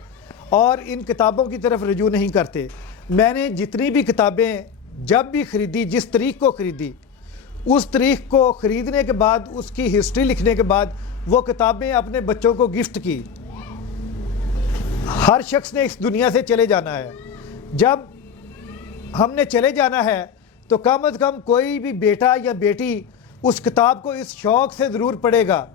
اور ان کتابوں کی طرف رجوع نہیں کرتے۔ میں نے جتنی بھی کتابیں جب بھی خریدی، جس تاریخ کو خریدی، اس تاریخ کو خریدنے کے بعد اس کی ہسٹری لکھنے کے بعد وہ کتابیں اپنے بچوں کو گفٹ کی۔ ہر شخص نے اس دنیا سے چلے جانا ہے، جب ہم نے چلے جانا ہے تو کم از کم کوئی بھی بیٹا یا بیٹی اس کتاب کو اس شوق سے ضرور پڑھے گا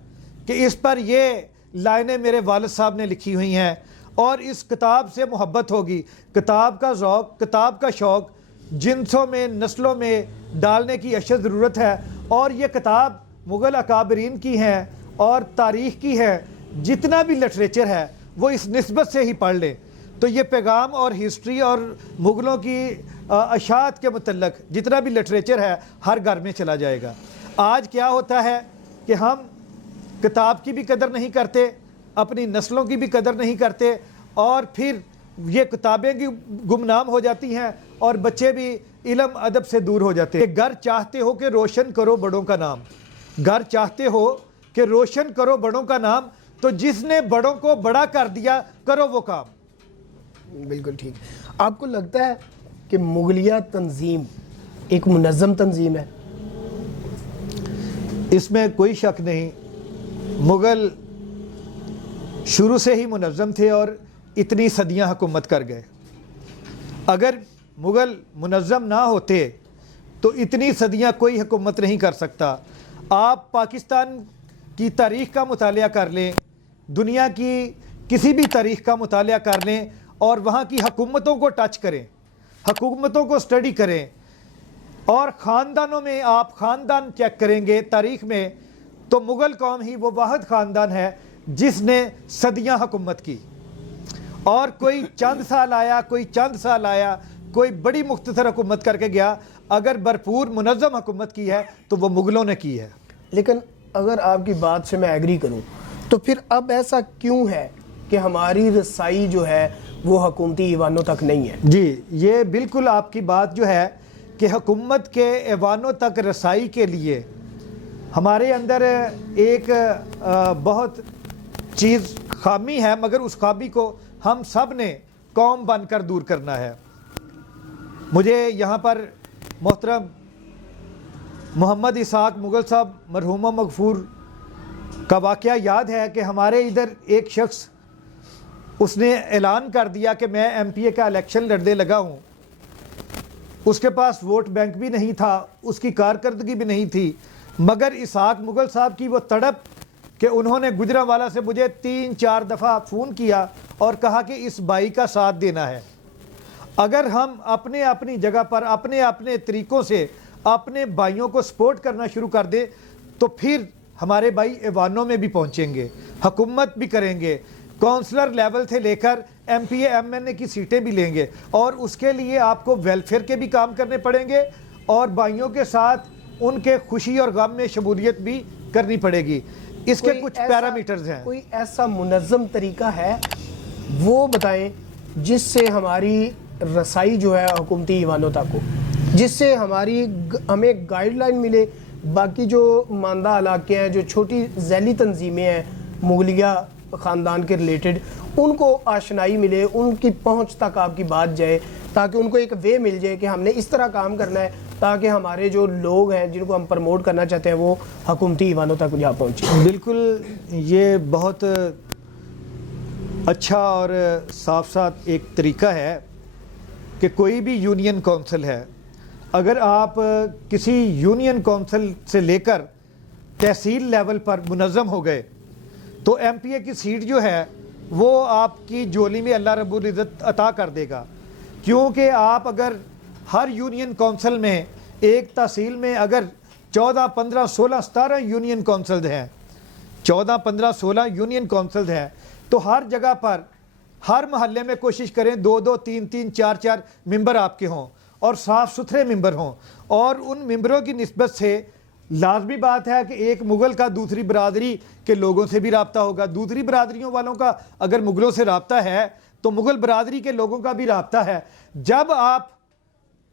کہ اس پر یہ لائنیں میرے والد صاحب نے لکھی ہوئی ہیں، اور اس کتاب سے محبت ہوگی۔ کتاب کا ذوق، کتاب کا شوق جنسوں میں، نسلوں میں ڈالنے کی اشد ضرورت ہے، اور یہ کتاب مغل اکابرین کی ہیں اور تاریخ کی ہے۔ جتنا بھی لٹریچر ہے وہ اس نسبت سے ہی پڑھ لیں تو یہ پیغام اور ہسٹری اور مغلوں کی اشاعت کے متعلق جتنا بھی لٹریچر ہے ہر گھر میں چلا جائے گا۔ آج کیا ہوتا ہے کہ ہم کتاب کی بھی قدر نہیں کرتے، اپنی نسلوں کی بھی قدر نہیں کرتے، اور پھر یہ کتابیں بھی گمنام ہو جاتی ہیں اور بچے بھی علم ادب سے دور ہو جاتے ہیں۔ گھر چاہتے ہو کہ روشن کرو بڑوں کا نام، گھر چاہتے ہو کہ روشن کرو بڑوں کا نام، تو جس نے بڑوں کو بڑا کر دیا کرو وہ کام۔ بالکل ٹھیک۔ آپ کو لگتا ہے کہ مغلیہ تنظیم ایک منظم تنظیم ہے؟ اس میں کوئی شک نہیں، مغل شروع سے ہی منظم تھے اور اتنی صدیاں حکومت کر گئے۔ اگر مغل منظم نہ ہوتے تو اتنی صدیاں کوئی حکومت نہیں کر سکتا۔ آپ پاکستان کی تاریخ کا مطالعہ کر لیں، دنیا کی کسی بھی تاریخ کا مطالعہ کر لیں اور وہاں کی حکومتوں کو ٹچ کریں، حکومتوں کو سٹڈی کریں، اور خاندانوں میں آپ خاندان چیک کریں گے تاریخ میں تو مغل قوم ہی وہ واحد خاندان ہے جس نے صدیاں حکومت کی، اور کوئی چند سال آیا، کوئی چند سال آیا، کوئی بڑی مختصر حکومت کر کے گیا۔ اگر بھرپور منظم حکومت کی ہے تو وہ مغلوں نے کی ہے۔ لیکن اگر آپ کی بات سے میں ایگری کروں تو پھر اب ایسا کیوں ہے کہ ہماری رسائی جو ہے وہ حکومتی ایوانوں تک نہیں ہے؟ جی، یہ بالکل آپ کی بات جو ہے کہ حکومت کے ایوانوں تک رسائی کے لیے ہمارے اندر ایک بہت چیز خامی ہے، مگر اس خامی کو ہم سب نے قوم بن کر دور کرنا ہے۔ مجھے یہاں پر محترم محمد اسحاق مغل صاحب مرحوم و مغفور کا واقعہ یاد ہے کہ ہمارے ادھر ایک شخص اس نے اعلان کر دیا کہ میں ایم پی اے کا الیکشن لڑنے لگا ہوں۔ اس کے پاس ووٹ بینک بھی نہیں تھا، اس کی کارکردگی بھی نہیں تھی، مگر اسحاق مغل صاحب کی وہ تڑپ کہ انہوں نے گجرانوالہ سے مجھے 3-4 دفعہ فون کیا اور کہا کہ اس بھائی کا ساتھ دینا ہے۔ اگر ہم اپنے اپنی جگہ پر اپنے اپنے طریقوں سے اپنے بھائیوں کو سپورٹ کرنا شروع کر دیں تو پھر ہمارے بھائی ایوانوں میں بھی پہنچیں گے، حکومت بھی کریں گے، کونسلر لیول سے لے کر M P A M N A کی سیٹیں بھی لیں گے، اور اس کے لیے آپ کو ویلفیئر کے بھی کام کرنے پڑیں گے اور بھائیوں کے ساتھ ان کے خوشی اور غم میں شمولیت بھی کرنی پڑے گی۔ اس کے کچھ پیرامیٹرز ہیں۔ کوئی ایسا منظم طریقہ ہے وہ بتائیں جس سے ہماری رسائی جو ہے حکومتی ایوانوں تک ہو، جس سے ہمیں گائیڈ لائن ملے، باقی جو ماندہ علاقے ہیں، جو چھوٹی ذیلی تنظیمیں ہیں مغلیہ خاندان کے ریلیٹڈ، ان کو آشنائی ملے، ان کی پہنچ تک آپ کی بات جائے، تاکہ ان کو ایک وے مل جائے کہ ہم نے اس طرح کام کرنا ہے تاکہ ہمارے جو لوگ ہیں جن کو ہم پروموٹ کرنا چاہتے ہیں وہ حکومتی ایوانوں تک جا پہنچے۔ بالکل، یہ بہت اچھا اور صاف صاف ایک طریقہ ہے کہ کوئی بھی یونین کونسل ہے، اگر آپ کسی یونین کونسل سے لے کر تحصیل لیول پر منظم ہو گئے تو ایم پی اے کی سیٹ جو ہے وہ آپ کی جولی میں اللہ رب العزت عطا کر دے گا، کیونکہ آپ اگر ہر یونین کونسل میں ایک تحصیل میں اگر 14 15 16 17 یونین کونسلز ہیں، 14 15 16 یونین کونسلز ہیں، تو ہر جگہ پر ہر محلے میں کوشش کریں 2 2 3 3 4 4 ممبر آپ کے ہوں اور صاف ستھرے ممبر ہوں، اور ان ممبروں کی نسبت سے لازمی بات ہے کہ ایک مغل کا دوسری برادری کے لوگوں سے بھی رابطہ ہوگا، دوسری برادریوں والوں کا اگر مغلوں سے رابطہ ہے تو مغل برادری کے لوگوں کا بھی رابطہ ہے۔ جب آپ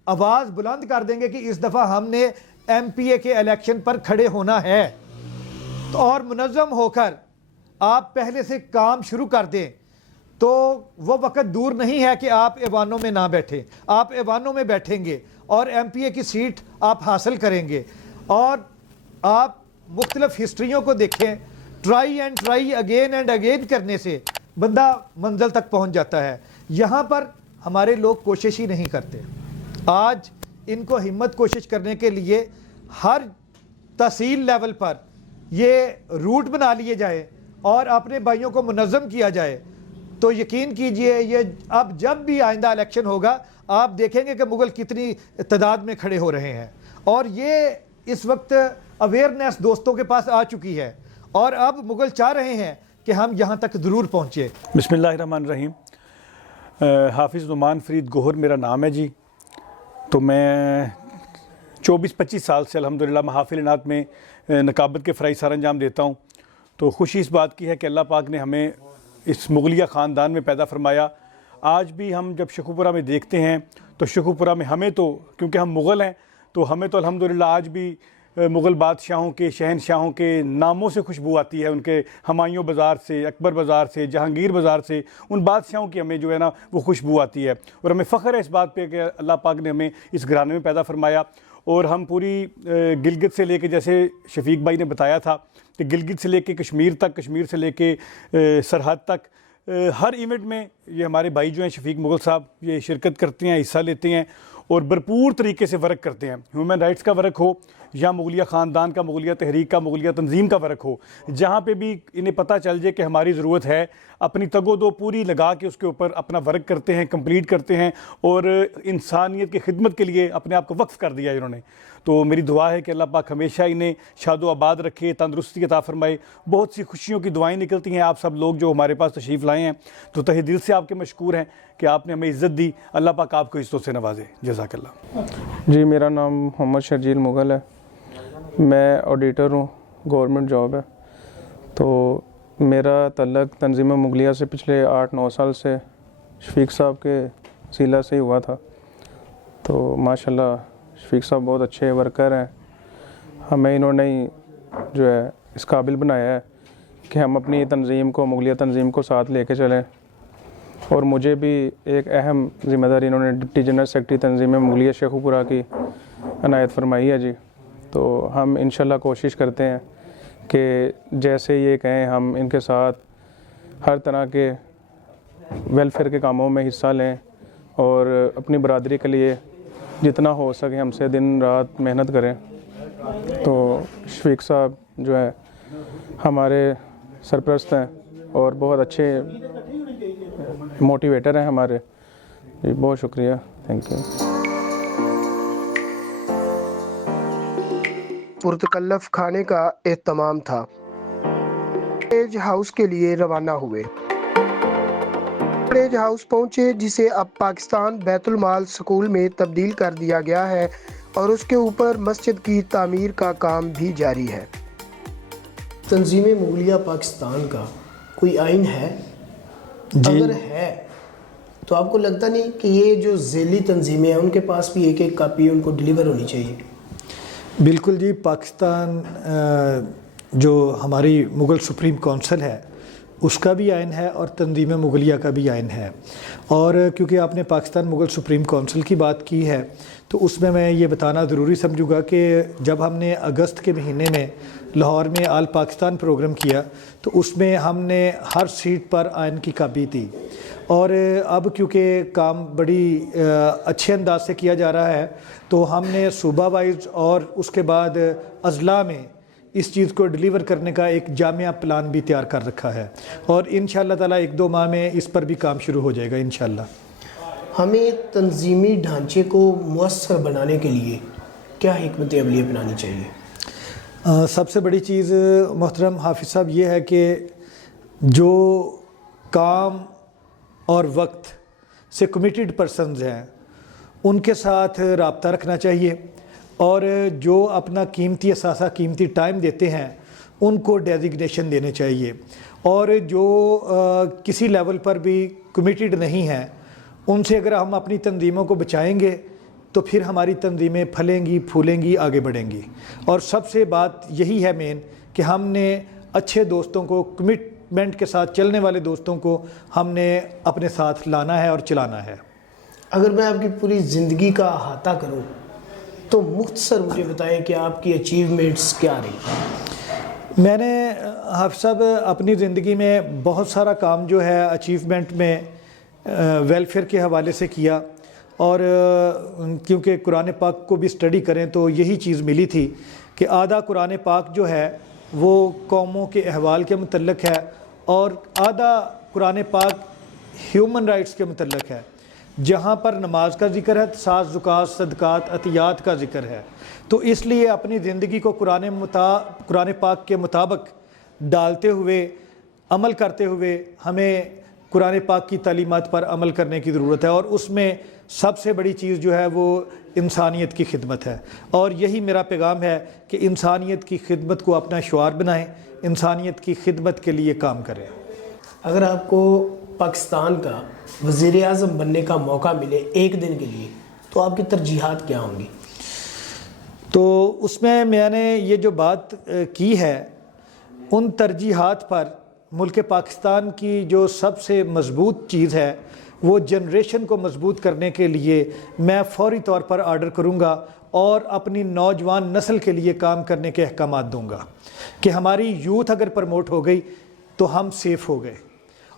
آواز بلند کر دیں گے کہ اس دفعہ ہم نے ایم پی اے کے الیکشن پر کھڑے ہونا ہے تو اور منظم ہو کر آپ پہلے سے کام شروع کر دیں تو وہ وقت دور نہیں ہے کہ آپ ایوانوں میں نہ بیٹھیں، آپ ایوانوں میں بیٹھیں گے اور MP کی سیٹ آپ حاصل کریں گے. اور آپ مختلف ہسٹریوں کو دیکھیں, try and try again and again کرنے سے بندہ منزل تک پہنچ جاتا ہے. یہاں پر ہمارے لوگ کوشش ہی نہیں کرتے. آج ان کو ہمت کوشش کرنے کے لیے ہر تحصیل لیول پر یہ روٹ بنا لیے جائے اور اپنے بھائیوں کو منظم کیا جائے, تو یقین کیجئے یہ اب جب بھی آئندہ الیکشن ہوگا آپ دیکھیں گے کہ مغل کتنی تعداد میں کھڑے ہو رہے ہیں. اور یہ اس وقت اویئرنیس دوستوں کے پاس آ چکی ہے اور اب مغل چاہ رہے ہیں کہ ہم یہاں تک ضرور پہنچے. بسم اللہ الرحمن الرحیم. حافظ نعمان فرید گوہر میرا نام ہے جی. تو میں 24-25 سال سے الحمدللہ محافل انعت میں نقابت کے فرعی سر انجام دیتا ہوں. تو خوشی اس بات کی ہے کہ اللہ پاک نے ہمیں اس مغلیہ خاندان میں پیدا فرمایا. آج بھی ہم جب شیخوپورہ میں دیکھتے ہیں تو شیخوپورہ میں ہمیں تو کیونکہ ہم مغل ہیں تو ہمیں تو الحمدللہ آج بھی مغل بادشاہوں کے شہنشاہوں کے ناموں سے خوشبو آتی ہے. ان کے ہمایوں بازار سے, اکبر بازار سے, جہانگیر بازار سے, ان بادشاہوں کی ہمیں جو ہے نا وہ خوشبو آتی ہے. اور ہمیں فخر ہے اس بات پہ کہ اللہ پاک نے ہمیں اس گھرانے میں پیدا فرمایا. اور ہم پوری گلگت سے لے کے, جیسے شفیق بھائی نے بتایا تھا کہ گلگت سے لے کے کشمیر تک, کشمیر سے لے کے سرحد تک, ہر ایونٹ میں یہ ہمارے بھائی جو ہیں شفیق مغل صاحب یہ شرکت کرتے ہیں, حصہ لیتے ہیں اور بھرپور طریقے سے ورک کرتے ہیں. ہیومن رائٹس کا ورک ہو یا مغلیہ خاندان کا, مغلیہ تحریک کا, مغلیہ تنظیم کا ورک ہو, جہاں پہ بھی انہیں پتہ چل جائے کہ ہماری ضرورت ہے, اپنی تگ و دو پوری لگا کے اس کے اوپر اپنا ورک کرتے ہیں, کمپلیٹ کرتے ہیں اور انسانیت کی خدمت کے لیے اپنے آپ کو وقف کر دیا انہوں نے. تو میری دعا ہے کہ اللہ پاک ہمیشہ انہیں شاد و آباد رکھے, تندرستی عطا فرمائے. بہت سی خوشیوں کی دعائیں نکلتی ہیں آپ سب لوگ جو ہمارے پاس تشریف لائے ہیں, تو تہہ دل سے آپ کے مشکور ہیں کہ آپ نے ہمیں عزت دی. اللہ پاک آپ کو عزتوں سے نوازے. جزاک اللہ. جی میرا نام محمد شرجیل مغل ہے. میں آڈیٹر ہوں, گورنمنٹ جاب ہے. تو میرا تعلق تنظیم مغلیہ سے پچھلے 8-9 سال سے شفیق صاحب کے وسیلہ سے ہی ہوا تھا. تو ماشاءاللہ شفیق صاحب بہت اچھے ورکر ہیں. ہمیں انہوں نے جو ہے اس قابل بنایا ہے کہ ہم اپنی تنظیم کو, مغلیہ تنظیم کو ساتھ لے کے چلیں. اور مجھے بھی ایک اہم ذمہ داری انہوں نے ڈپٹی جنرل سیکرٹری تنظیم مغلیہ شیخوپورہ کی عنایت فرمائی ہے جی. تو ہم انشاءاللہ کوشش کرتے ہیں کہ جیسے یہ کہیں ہم ان کے ساتھ ہر طرح کے ویلفیئر کے کاموں میں حصہ لیں اور اپنی برادری کے لیے جتنا ہو سکے ہم سے دن رات محنت کریں. تو شفیق صاحب جو ہے ہمارے سرپرست ہیں اور بہت اچھے موٹیویٹر ہیں ہمارے. جی بہت شکریہ, تھینک یو. پرتکلف کھانے کا اہتمام تھا. ہیریٹیج ہاؤس کے لیے روانہ ہوئے. ہیریٹیج ہاؤس پہنچے جسے اب پاکستان بیت المال سکول میں تبدیل کر دیا گیا ہے اور اس کے اوپر مسجد کی تعمیر کا کام بھی جاری ہے. تنظیم مغلیہ پاکستان کا کوئی آئین ہے؟ اگر ہے تو آپ کو لگتا نہیں کہ یہ جو ذیلی تنظیمیں ہیں ان کے پاس بھی ایک ایک کاپی ان کو ڈیلیور ہونی چاہیے؟ بالکل جی. پاکستان جو ہماری مغل سپریم کونسل ہے اس کا بھی آئین ہے اور تنظیم مغلیہ کا بھی آئین ہے. اور کیونکہ آپ نے پاکستان مغل سپریم کونسل کی بات کی ہے تو اس میں یہ بتانا ضروری سمجھوں گا کہ جب ہم نے اگست کے مہینے میں لاہور میں آل پاکستان پروگرام کیا تو اس میں ہم نے ہر سیٹ پر آئین کی کاپی دی. اور اب کیونکہ کام بڑی اچھے انداز سے کیا جا رہا ہے تو ہم نے صوبہ وائز اور اس کے بعد اضلاع میں اس چیز کو ڈیلیور کرنے کا ایک جامع پلان بھی تیار کر رکھا ہے اور انشاءاللہ تعالیٰ 1-2 ماہ میں اس پر بھی کام شروع ہو جائے گا انشاءاللہ. ہمیں تنظیمی ڈھانچے کو مؤثر بنانے کے لیے کیا حکمت عملی اپنانی چاہیے؟ سب سے بڑی چیز محترم حافظ صاحب یہ ہے کہ جو کام اور وقت سے کمیٹڈ پرسنز ہیں ان کے ساتھ رابطہ رکھنا چاہیے اور جو اپنا قیمتی اثاثہ, قیمتی ٹائم دیتے ہیں ان کو ڈیزگنیشن دینے چاہیے. اور جو کسی لیول پر بھی کمیٹڈ نہیں ہیں ان سے اگر ہم اپنی تنظیموں کو بچائیں گے تو پھر ہماری تنظیمیں پھلیں گی, پھولیں گی, آگے بڑھیں گی. اور سب سے بات یہی ہے مین کہ ہم نے اچھے دوستوں کو, کمٹمنٹ کے ساتھ چلنے والے دوستوں کو ہم نے اپنے ساتھ لانا ہے اور چلانا ہے. اگر میں آپ کی پوری زندگی کا احاطہ کروں تو مختصر مجھے بتائیں کہ آپ کی اچیومنٹس کیا رہی؟ میں نے حافظ صاحب اپنی زندگی میں بہت سارا کام جو ہے اچیومنٹ میں ویلفیئر کے حوالے سے کیا، اور کیونکہ قرآن پاک کو بھی اسٹڈی کریں تو یہی چیز ملی تھی کہ آدھا قرآن پاک جو ہے وہ قوموں کے احوال کے متعلق ہے، اور آدھا قرآن پاک ہیومن رائٹس کے متعلق ہے، جہاں پر نماز کا ذکر ہے، ساز زکوٰۃ صدقات عطیات کا ذکر ہے۔ تو اس لیے اپنی زندگی کو قرآن پاک کے مطابق ڈالتے ہوئے، عمل کرتے ہوئے ہمیں قرآن پاک کی تعلیمات پر عمل کرنے کی ضرورت ہے، اور اس میں سب سے بڑی چیز جو ہے وہ انسانیت کی خدمت ہے، اور یہی میرا پیغام ہے کہ انسانیت کی خدمت کو اپنا شعار بنائیں، انسانیت کی خدمت کے لیے کام کریں۔ اگر آپ کو پاکستان کا وزیر اعظم بننے کا موقع ملے ایک دن کے لیے تو آپ کی ترجیحات کیا ہوں گی؟ تو اس میں نے یہ جو بات کی ہے، ان ترجیحات پر ملک پاکستان کی جو سب سے مضبوط چیز ہے وہ جنریشن کو مضبوط کرنے کے لیے میں فوری طور پر آرڈر کروں گا اور اپنی نوجوان نسل کے لیے کام کرنے کے احکامات دوں گا کہ ہماری یوتھ اگر پروموٹ ہو گئی تو ہم سیف ہو گئے،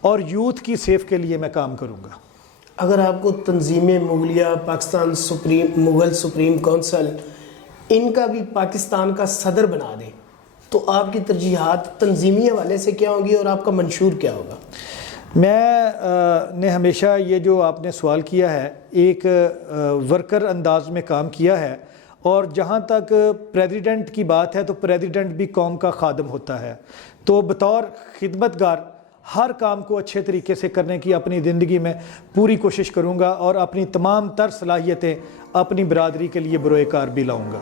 اور یوتھ کی سیف کے لیے میں کام کروں گا۔ اگر آپ کو تنظیم مغلیہ، پاکستان مغل سپریم کونسل، ان کا بھی پاکستان کا صدر بنا دیں تو آپ کی ترجیحات تنظیمی حوالے سے کیا ہوں گی اور آپ کا منشور کیا ہوگا؟ میں نے ہمیشہ یہ جو آپ نے سوال کیا ہے ایک ورکر انداز میں کام کیا ہے، اور جہاں تک پریزیڈنٹ کی بات ہے تو پریزیڈنٹ بھی قوم کا خادم ہوتا ہے، تو بطور خدمتگار ہر کام کو اچھے طریقے سے کرنے کی اپنی زندگی میں پوری کوشش کروں گا، اور اپنی تمام تر صلاحیتیں اپنی برادری کے لیے بروئے کار بھی لاؤں گا۔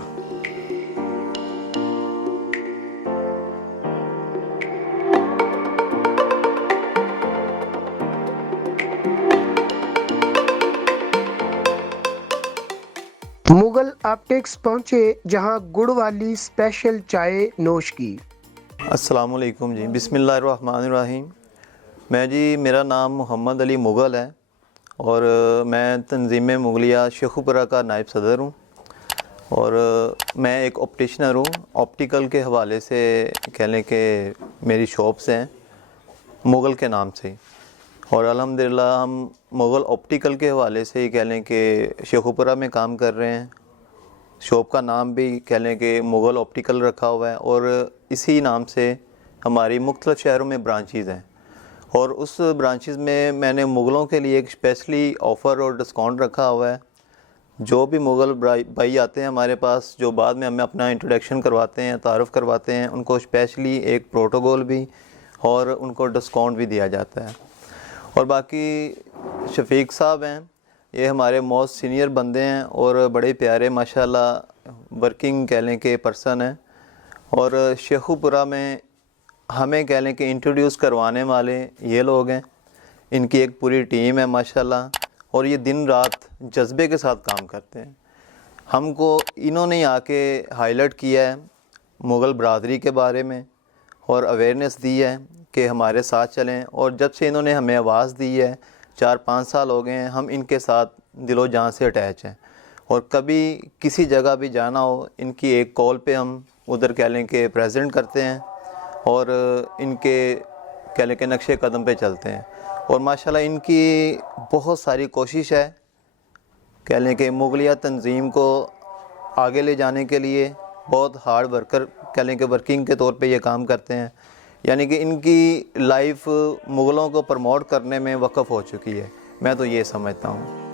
مغل آپٹکس پہنچے جہاں گڑ والی اسپیشل چائے نوش کی۔ السلام علیکم جی، بسم اللہ الرحمن الرحیم۔ میں جی، میرا نام محمد علی مغل ہے، اور میں تنظیم مغلیہ شیخوپورہ کا نائب صدر ہوں، اور میں ایک آپٹیشنر ہوں۔ آپٹیکل کے حوالے سے کہہ لیں کہ میری شاپس ہیں مغل کے نام سے، اور الحمدللہ ہم مغل آپٹیکل کے حوالے سے ہی کہہ لیں کہ شیخوپورہ میں کام کر رہے ہیں۔ شاپ کا نام بھی کہہ لیں کہ مغل آپٹیکل رکھا ہوا ہے، اور اسی نام سے ہماری مختلف شہروں میں برانچیز ہیں، اور اس برانچیز میں نے مغلوں کے لیے ایک اسپیشلی آفر اور ڈسکاؤنٹ رکھا ہوا ہے۔ جو بھی مغل بھائی آتے ہیں ہمارے پاس، جو بعد میں ہمیں اپنا انٹروڈکشن کرواتے ہیں، تعارف کرواتے ہیں، ان کو اسپیشلی ایک پروٹوکول بھی اور ان کو ڈسکاؤنٹ بھی دیا جاتا ہے۔ اور باقی شفیق صاحب ہیں، یہ ہمارے موسٹ سینئر بندے ہیں اور بڑے پیارے ماشاءاللہ ورکنگ کہہ لیں کہ پرسن ہیں، اور شیخوپورہ میں ہمیں کہہ لیں کہ انٹروڈیوس کروانے والے یہ لوگ ہیں۔ ان کی ایک پوری ٹیم ہے ماشاءاللہ، اور یہ دن رات جذبے کے ساتھ کام کرتے ہیں۔ ہم کو انہوں نے آ کے ہائی لائٹ کیا ہے مغل برادری کے بارے میں، اور اویئرنیس دی ہے کہ ہمارے ساتھ چلیں، اور جب سے انہوں نے ہمیں آواز دی ہے 4-5 سال ہو گئے ہیں، ہم ان کے ساتھ دل و جان سے اٹیچ ہیں، اور کبھی کسی جگہ بھی جانا ہو ان کی ایک کال پہ ہم ادھر کہہ لیں کہ پریزنٹ کرتے ہیں، اور ان کے کہہ لیں کہ نقشے قدم پہ چلتے ہیں۔ اور ماشاءاللہ ان کی بہت ساری کوشش ہے کہہ لیں کہ مغلیہ تنظیم کو آگے لے جانے کے لیے، بہت ہارڈ ورکر کہہ لیں کہ ورکنگ کے طور پہ یہ کام کرتے ہیں، یعنی کہ ان کی لائف مغلوں کو پروموٹ کرنے میں وقف ہو چکی ہے، میں تو یہ سمجھتا ہوں۔